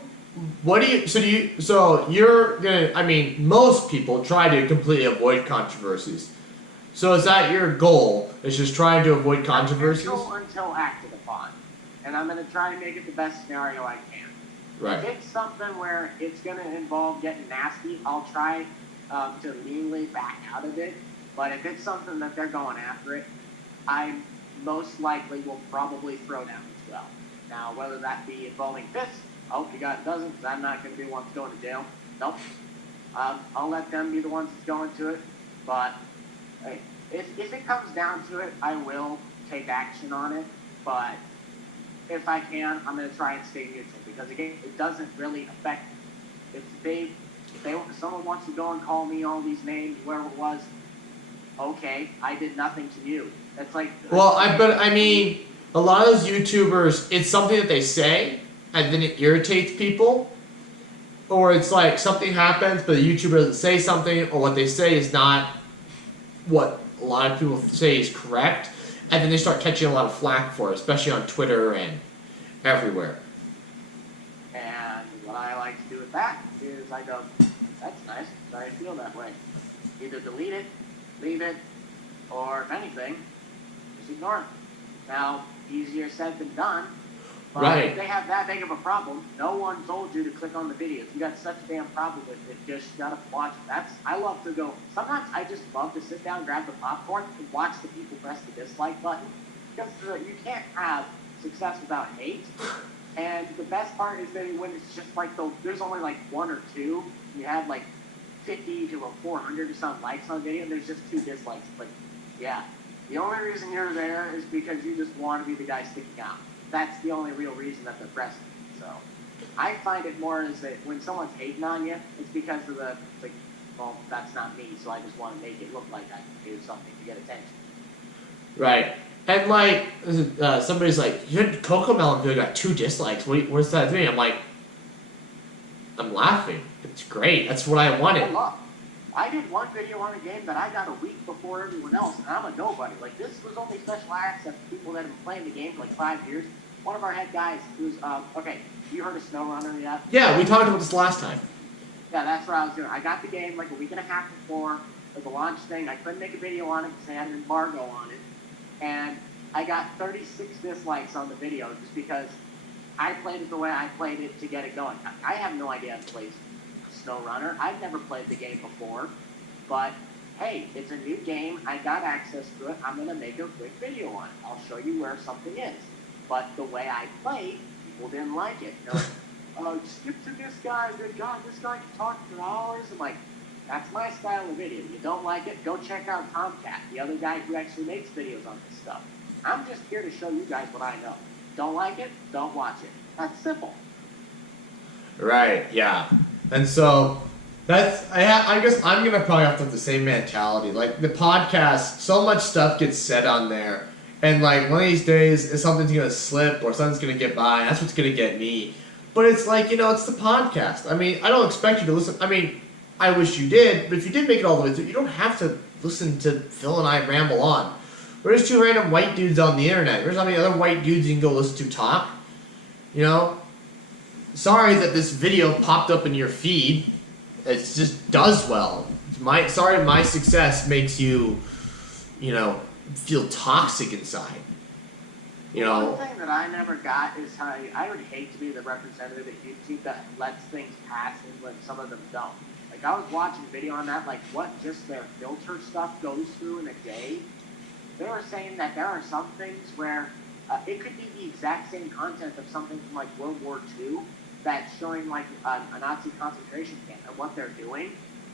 you're gonna, I mean, most people try to completely avoid controversies. So is that your goal? Is just trying to avoid controversies? Until acted upon. And I'm going to try and make it the best scenario I can. Right. If it's something where it's going to involve getting nasty, I'll try to leanly back out of it. But if it's something that they're going after it, I most likely will probably throw down as well. Now, whether that be involving fists, I hope you guys doesn't, because I'm not going to be the one that's going to jail. Nope. I'll let them be the ones that's going to it. But hey, if it comes down to it, I will take action on it. But if I can, I'm going to try and stay neutral, because again, it doesn't really affect. If someone wants to go and call me all these names, whoever it was, okay, I did nothing to you. It's like. Well, I mean, a lot of those YouTubers, it's something that they say, and then it irritates people, or it's like something happens, but the YouTuber doesn't say something, or what they say is not what a lot of people say is correct, and then they start catching a lot of flack for it, especially on Twitter and everywhere. And what I like to do with that is I go, that's nice, but I feel that way. Either delete it, leave it, or if anything, just ignore it. Now, easier said than done. But right. If they have that big of a problem, no one told you to click on the video. If you got such a damn problem with it, just gotta watch it. I love to go. Sometimes I just love to sit down, grab the popcorn, and watch the people press the dislike button, because you can't have success without hate. And the best part is that when it's just like there's only like one or two, you have like 50 to 400 or some likes on a video, and there's just 2 dislikes. Like, yeah. The only reason you're there is because you just want to be the guy sticking out. That's the only real reason that they're pressing. So I find it more as that when someone's hating on you, it's because of the, like, well, that's not me, so I just want to make it look like I can do something to get attention. Right. And like, somebody's like, you had Coco Melon video got 2 dislikes. What's that doing? I'm like, I'm laughing. It's great. That's what I wanted. I did one video on a game that I got a week before everyone else, and I'm a nobody. Like, this was only special access to people that have been playing the game for like 5 years. One of our head guys who's, okay, you heard of SnowRunner yet? Yeah, we talked about this last time. Yeah, that's what I was doing. I got the game like a week and a half before the launch thing. I couldn't make a video on it because they had an embargo on it. And I got 36 dislikes on the video just because I played it the way I played it to get it going. I have no idea how to play SnowRunner. I've never played the game before. But, hey, it's a new game. I got access to it. I'm going to make a quick video on it. I'll show you where something is. But the way I played, people didn't like it. They're like, skip to this guy. God, this guy can talk for hours. I'm like, that's my style of video. You don't like it? Go check out Tomcat, the other guy who actually makes videos on this stuff. I'm just here to show you guys what I know. Don't like it? Don't watch it. That's simple. Right, yeah. And so, I guess I'm going to probably have the same mentality. Like, the podcast, so much stuff gets said on there. And, like, one of these days, something's going to slip or something's going to get by. And that's what's going to get me. But it's like, it's the podcast. I mean, I don't expect you to listen. I mean, I wish you did. But if you did make it all the way through, you don't have to listen to Phil and I ramble on. We're just 2 random white dudes on the internet. There's how many other white dudes you can go listen to talk. Sorry that this video popped up in your feed. It just does well. Sorry my success makes you, feel toxic inside. One thing that I never got is how I would hate to be the representative at YouTube that lets things pass and when some of them don't. Like, I was watching a video on that, like, what just their filter stuff goes through in a day. They were saying that there are some things where it could be the exact same content of something from, like, World War II that's showing, like, a Nazi concentration camp and what they're doing.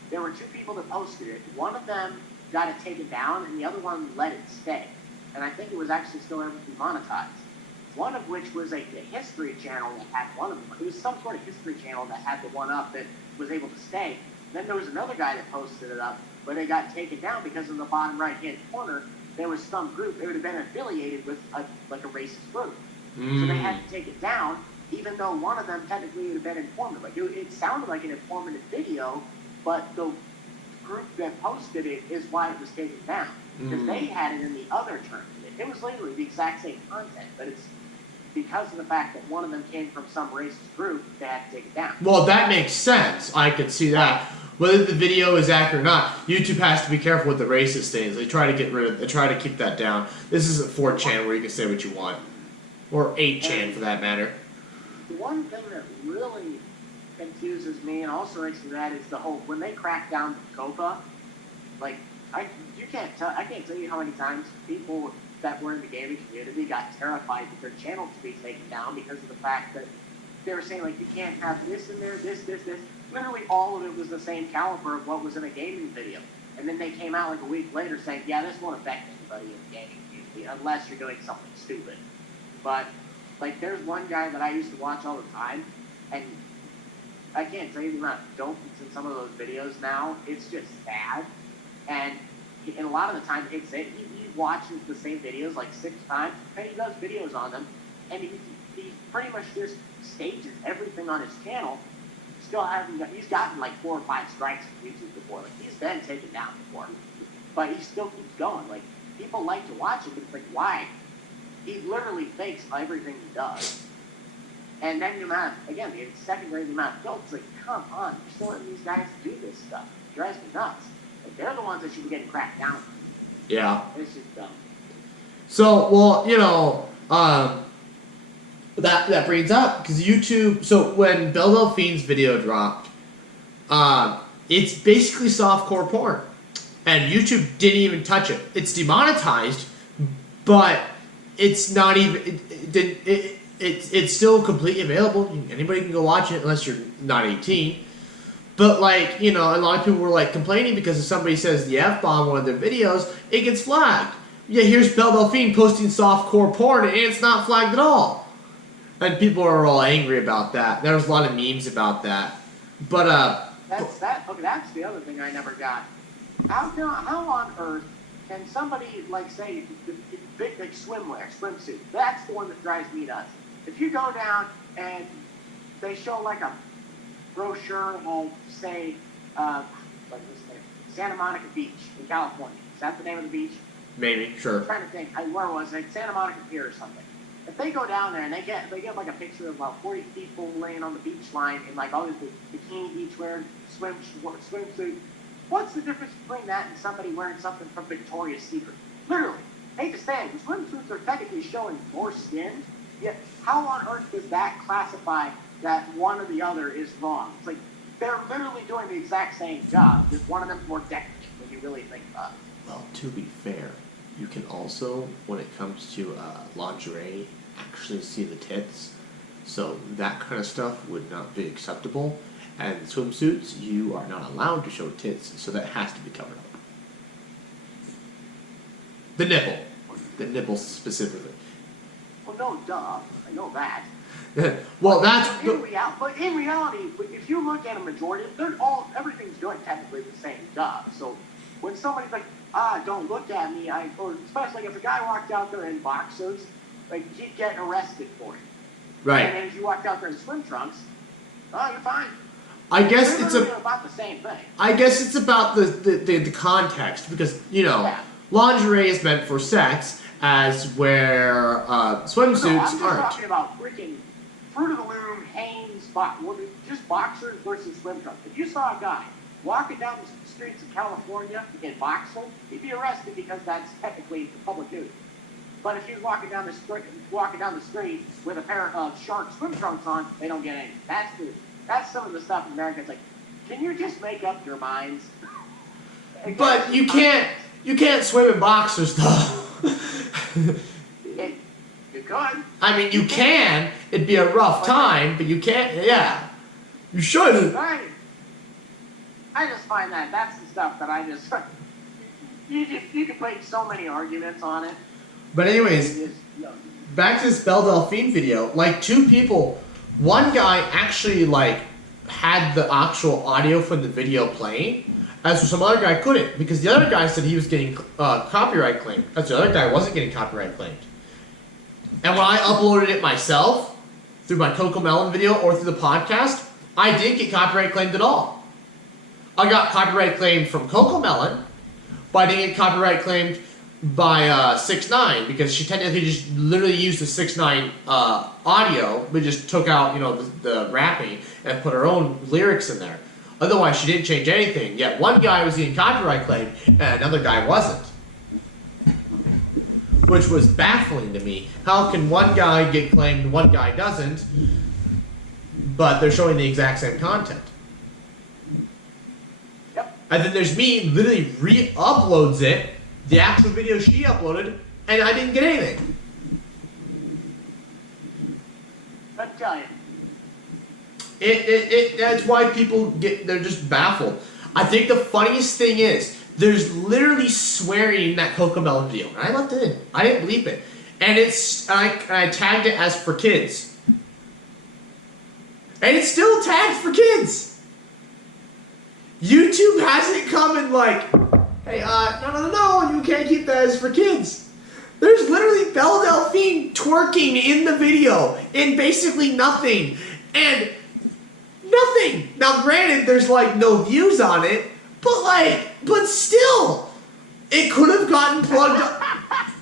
There were 2 people that posted it. One of them got it taken down, and the other one let it stay. And I think it was actually still able to be monetized. One of which was a history channel that had one of them. It was some sort of history channel that had the one up that was able to stay. Then there was another guy that posted it up, but it got taken down because in the bottom right-hand corner, there was some group. It would have been affiliated with a racist group. So they had to take it down, even though one of them technically would have been informative. Like, it sounded like an informative video, but the group that posted it is why it was taken down. Because they had it in the other term. It was literally the exact same content, but it's because of the fact that one of them came from some racist group, they had to take it down. Well, that makes sense. I could see that. Whether the video is accurate or not, YouTube has to be careful with the racist things. They try to keep that down. This isn't 4chan where you can say what you want. Or 8chan for that matter. The one thing that really confuses me and also makes me mad is the whole, when they crack down Copa, like, I can't tell you how many times people that were in the gaming community got terrified that their channel to be taken down because of the fact that they were saying, like, you can't have this in there, this. Literally all of it was the same caliber of what was in a gaming video. And then they came out like a week later saying, yeah, this won't affect anybody in the gaming community unless you're doing something stupid. But, like, there's one guy that I used to watch all the time, and I can't tell you the amount of dope that's in some of those videos now. It's just sad. And a lot of the time, he watches the same videos like 6 times, and he does videos on them, and he pretty much just stages everything on his channel. He's gotten like 4 or 5 strikes from YouTube before. Like, he's been taken down before, but he still keeps going. Like, people like to watch him, but it's like, why? He literally fakes everything he does. And then the secondary amount of guilt. It's like, come on, you're still letting these guys do this stuff. It drives me nuts. Like, they're the ones that should be getting cracked down. Yeah. It's just dumb. So, well, that brings up, because YouTube, so when Belle Delphine's video dropped, it's basically softcore porn. And YouTube didn't even touch it. It's demonetized, but it's not even, it's still completely available. Anybody can go watch it unless you're not 18. But like, you know, a lot of people were like complaining because if somebody says the F-bomb in one of their videos, it gets flagged. Yeah, here's Belle Delphine posting softcore porn and it's not flagged at all. And people are all angry about that. There was a lot of memes about that. But That's the other thing I never got. How on earth can somebody, like, say, the big swimwear, swimsuit, that's the one that drives me nuts. If you go down and they show, like, a brochure of, say, Santa Monica Beach in California. Is that the name of the beach? maybe, sure. I'm trying to think. Where was it? Santa Monica Pier or something. If they go down there and they get like a picture of about 40 people laying on the beach line in like all this bikini beach wear swimsuit, what's the difference between that and somebody wearing something from Victoria's Secret? Literally, hate to say it, the swimsuits are technically showing more skin. Yet, how on earth does that classify that one or the other is wrong? It's like they're literally doing the exact same job. Just one of them's more decorative when you really think about it. Well, to be fair, you can also, when it comes to lingerie, actually see the tits. So that kind of stuff would not be acceptable. And swimsuits, you are not allowed to show tits, so that has to be covered up. The nipple. The nipple specifically. Well, no, duh. I know that. Well, that's... But in reality, if you look at a majority, everything's doing technically the same job. So when somebody's like, don't look at me, or especially if a guy walked out there in boxers, like, he'd get arrested for it. Right. And then if you walked out there in swim trunks, you're fine. I guess They're it's literally about the same thing. I guess it's about the context, because, you know, Yeah. lingerie is meant for sex, as where swimsuits I'm just aren't. talking about freaking Fruit of the Loom, Hanes, just boxers versus swim trunks. If you saw a guy walking down the streets of California in boxers, he'd be arrested because that's technically public nude. But if he was walking down the street with a pair of shark swim trunks on, they don't get anything. That's some of the stuff in America. It's like, can you just make up your minds? But you can't swim in boxers, though. You could. I mean, you can. It'd be a rough time, but you can't. Yeah, you shouldn't. Right. I just find that's the stuff that I just you can make so many arguments on it. But anyways, back to this Belle Delphine video. Like, two people, one guy actually like had the actual audio from the video playing, as for some other guy couldn't, because the other guy said he was getting copyright claimed. As the other guy wasn't getting copyright claimed. And when I uploaded it myself through my Coco Melon video or through the podcast, I didn't get copyright claimed at all. I got copyright claimed from Coco Melon, but I didn't get copyright claimed by 6ix9ine, because she technically just literally used the 6ix9ine audio, but just took out, you know, the rapping and put her own lyrics in there. Otherwise, she didn't change anything. Yet one guy was getting copyright claimed and another guy wasn't, which was baffling to me. How can one guy get claimed and one guy doesn't, but they're showing the exact same content? Yep. And then there's me literally re-uploads it, the actual video she uploaded, and I didn't get anything. Let me tell you. That's why people they're just baffled. I think the funniest thing is, there's literally swearing in that Coco Melon video, and I left it in. I didn't bleep it. And I tagged it as for kids. And it's still tagged for kids. YouTube hasn't come and like, hey, no, you can't keep that as for kids. There's literally Belle Delphine twerking in the video in basically nothing. And nothing. Now, granted, there's like no views on it, but still, it could have gotten plugged up.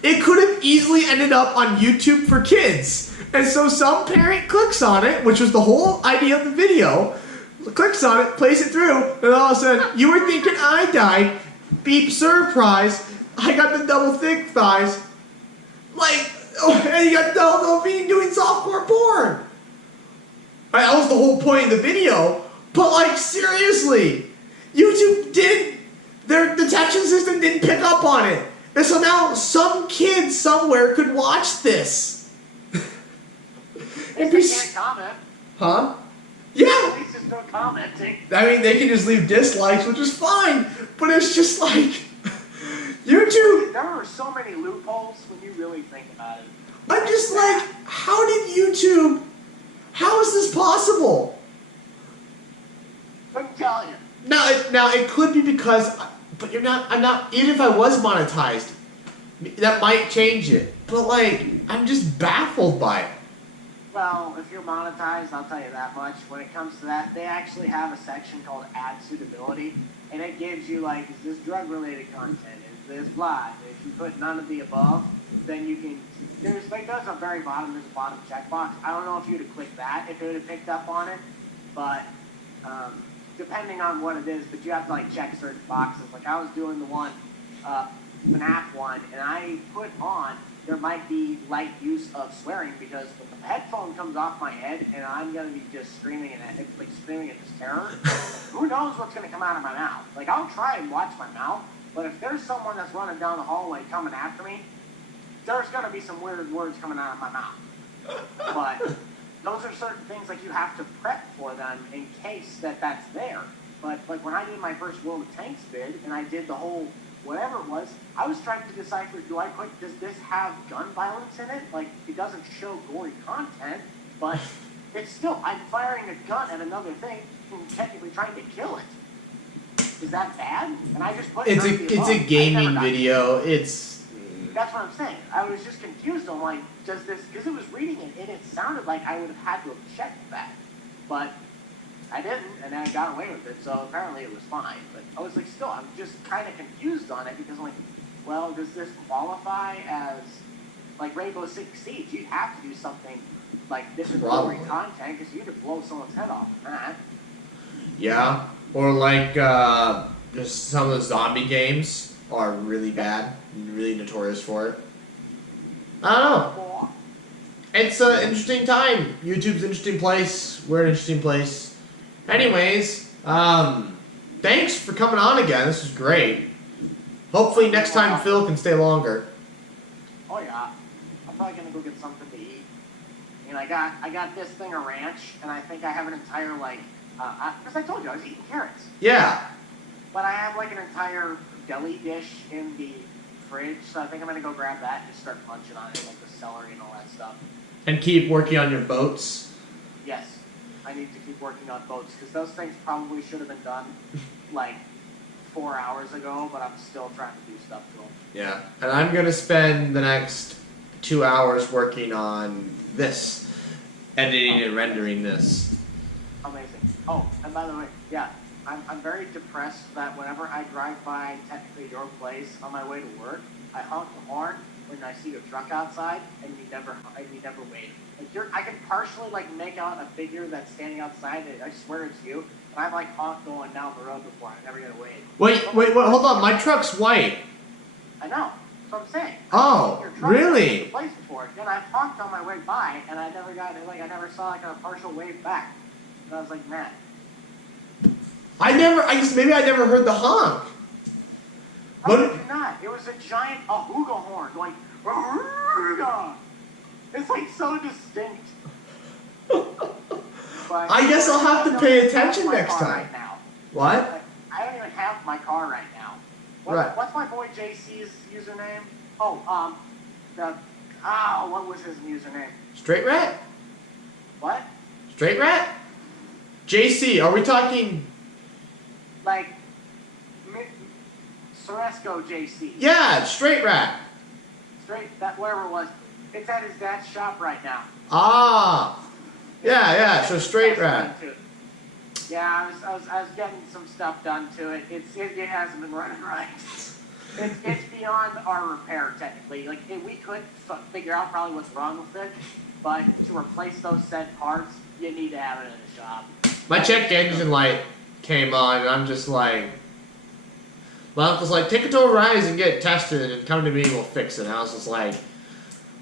It could have easily ended up on YouTube for kids. And so some parent clicks on it, which was the whole idea of the video, clicks on it, plays it through, and all of a sudden, you were thinking I died, beep, surprise, I got the double thick thighs, like, and you got Belle Delphine doing softcore porn. Right, that was the whole point of the video, but like, seriously, YouTube their detection system didn't pick up on it. And so now some kid somewhere could watch this. At least they can't comment. Huh? Yeah. At least There's no commenting. I mean, they can just leave dislikes, which is fine, but it's just like YouTube. There are so many loopholes when you really think about it. I'm just like, how did YouTube? How is this possible? Couldn't tell you. Now it could be because, but you're not. I'm not. Even if I was monetized, that might change it. But like, I'm just baffled by it. Well, if you're monetized, I'll tell you that much. When it comes to that, they actually have a section called ad suitability, and it gives you like, is this drug-related content? Is this blah? If you put none of the above, then you can. There's a very bottom. There's a bottom checkbox. I don't know if you'd have clicked that if it would have picked up on it, but depending on what it is, but you have to like check certain boxes. Like I was doing the one, FNAF one, and I put on there might be light use of swearing because when the headphone comes off my head and I'm gonna be just screaming and it's like screaming at this terror, who knows what's gonna come out of my mouth? Like I'll try and watch my mouth, but if there's someone that's running down the hallway coming after me, there's gonna be some weird words coming out of my mouth. But those are certain things like you have to prep for them in case that's there. But like when I did my first World of Tanks bid and I did the whole whatever it was, I was trying to decipher, does this have gun violence in it? Like, it doesn't show gory content, but it's still, I'm firing a gun at another thing and technically trying to kill it. Is that bad? And I just put It's a gaming video. That's what I'm saying. I was just confused on like, does this, because it was reading it and it sounded like I would have had to have checked that. But I didn't, and then I got away with it, so apparently it was fine. But I was like, still, I'm just kind of confused on it because I'm like, well, does this qualify as, like Rainbow Six Siege? You'd have to do something like this is gory content because you could blow someone's head off with that. Yeah, or like just some of the zombie games are really bad, really notorious for it. I don't know. It's an interesting time. YouTube's an interesting place. We're an interesting place. Anyways, thanks for coming on again. This was great. Hopefully next time Phil can stay longer. Oh yeah, I'm probably gonna go get something to eat. And I got this thing a ranch, and I think I have an entire like, because I told you I was eating carrots. Yeah. But I have like an entire deli dish in the fridge, so I think I'm gonna go grab that and just start munching on it, like the celery and all that stuff. And keep working on your boats. Yes. I need to keep working on boats because those things probably should have been done like 4 hours ago, but I'm still trying to do stuff to them. Yeah, and I'm gonna spend the next 2 hours working on this, editing and rendering this. Amazing. Oh, and by the way, yeah, I'm very depressed that whenever I drive by technically your place on my way to work, I honk the horn when I see your truck outside, and you never wave. Like I can partially like make out a figure that's standing outside. And I swear it's you. And I've like honked going down the road before. I never get a wave. Wait, hold on. My truck's white. I know. That's what I'm saying. Oh, really? The place before. Then I honked on my way by, and I never saw like a partial wave back. And I was like, man. I guess maybe I never heard the honk. How did you not? It was a giant ahuga horn going, ahuga. It's like so distinct. But I guess I'll have to pay attention next time. Right now. What? I don't even have my car right now. What's my boy JC's username? Oh, what was his username? Straight Rat? What? Straight Rat? JC, are we talking? Like, Soresco JC. Yeah, Straight Rat. Whatever it was. It's at his dad's shop right now. Ah. Yeah, so Straight Rat. Yeah, I was getting some stuff done to it. It hasn't been running right. It's beyond our repair technically. Like we could figure out probably what's wrong with it, but to replace those said parts, you need to have it in the shop. My check engine light came on, and I'm just like, my uncle's like, take it to a Rise and get it tested, and come to me, we'll fix it. And I was just like,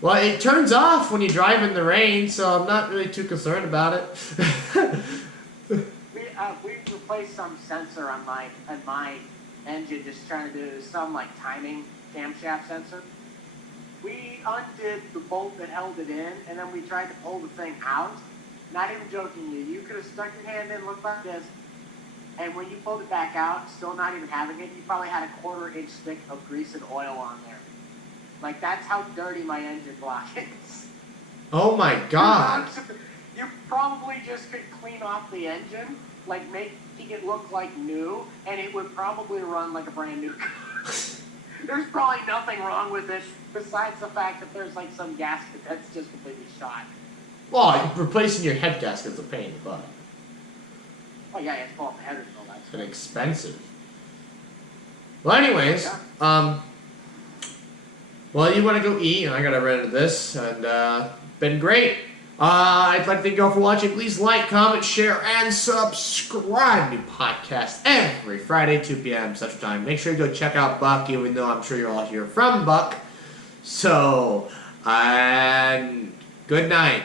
well, it turns off when you drive in the rain, so I'm not really too concerned about it. We replaced some sensor on my engine, just trying to do some like timing camshaft sensor. We undid the bolt that held it in, and then we tried to pull the thing out, not even jokingly, you could have stuck your hand in, looked like this, and when you pulled it back out, still not even having it, you probably had a 1/4-inch stick of grease and oil on there. Like, that's how dirty my engine block is. Oh my god. You probably just could clean off the engine, like making it look like new, and it would probably run like a brand new car. There's probably nothing wrong with it besides the fact that there's like some gasket that's just completely shot. Well, replacing your head gasket's a pain in the butt. Oh yeah, it's falling the headers and all that It's stuff. expensive. Well, anyways, Yeah. well, you want to go eat, and I gotta run into this, and been great. I'd like to thank you all for watching. Please like, comment, share, and subscribe. New podcast every Friday, 2 p.m. Central Time. Make sure you go check out Buck, even though I'm sure you're all here from Buck. So, and good night.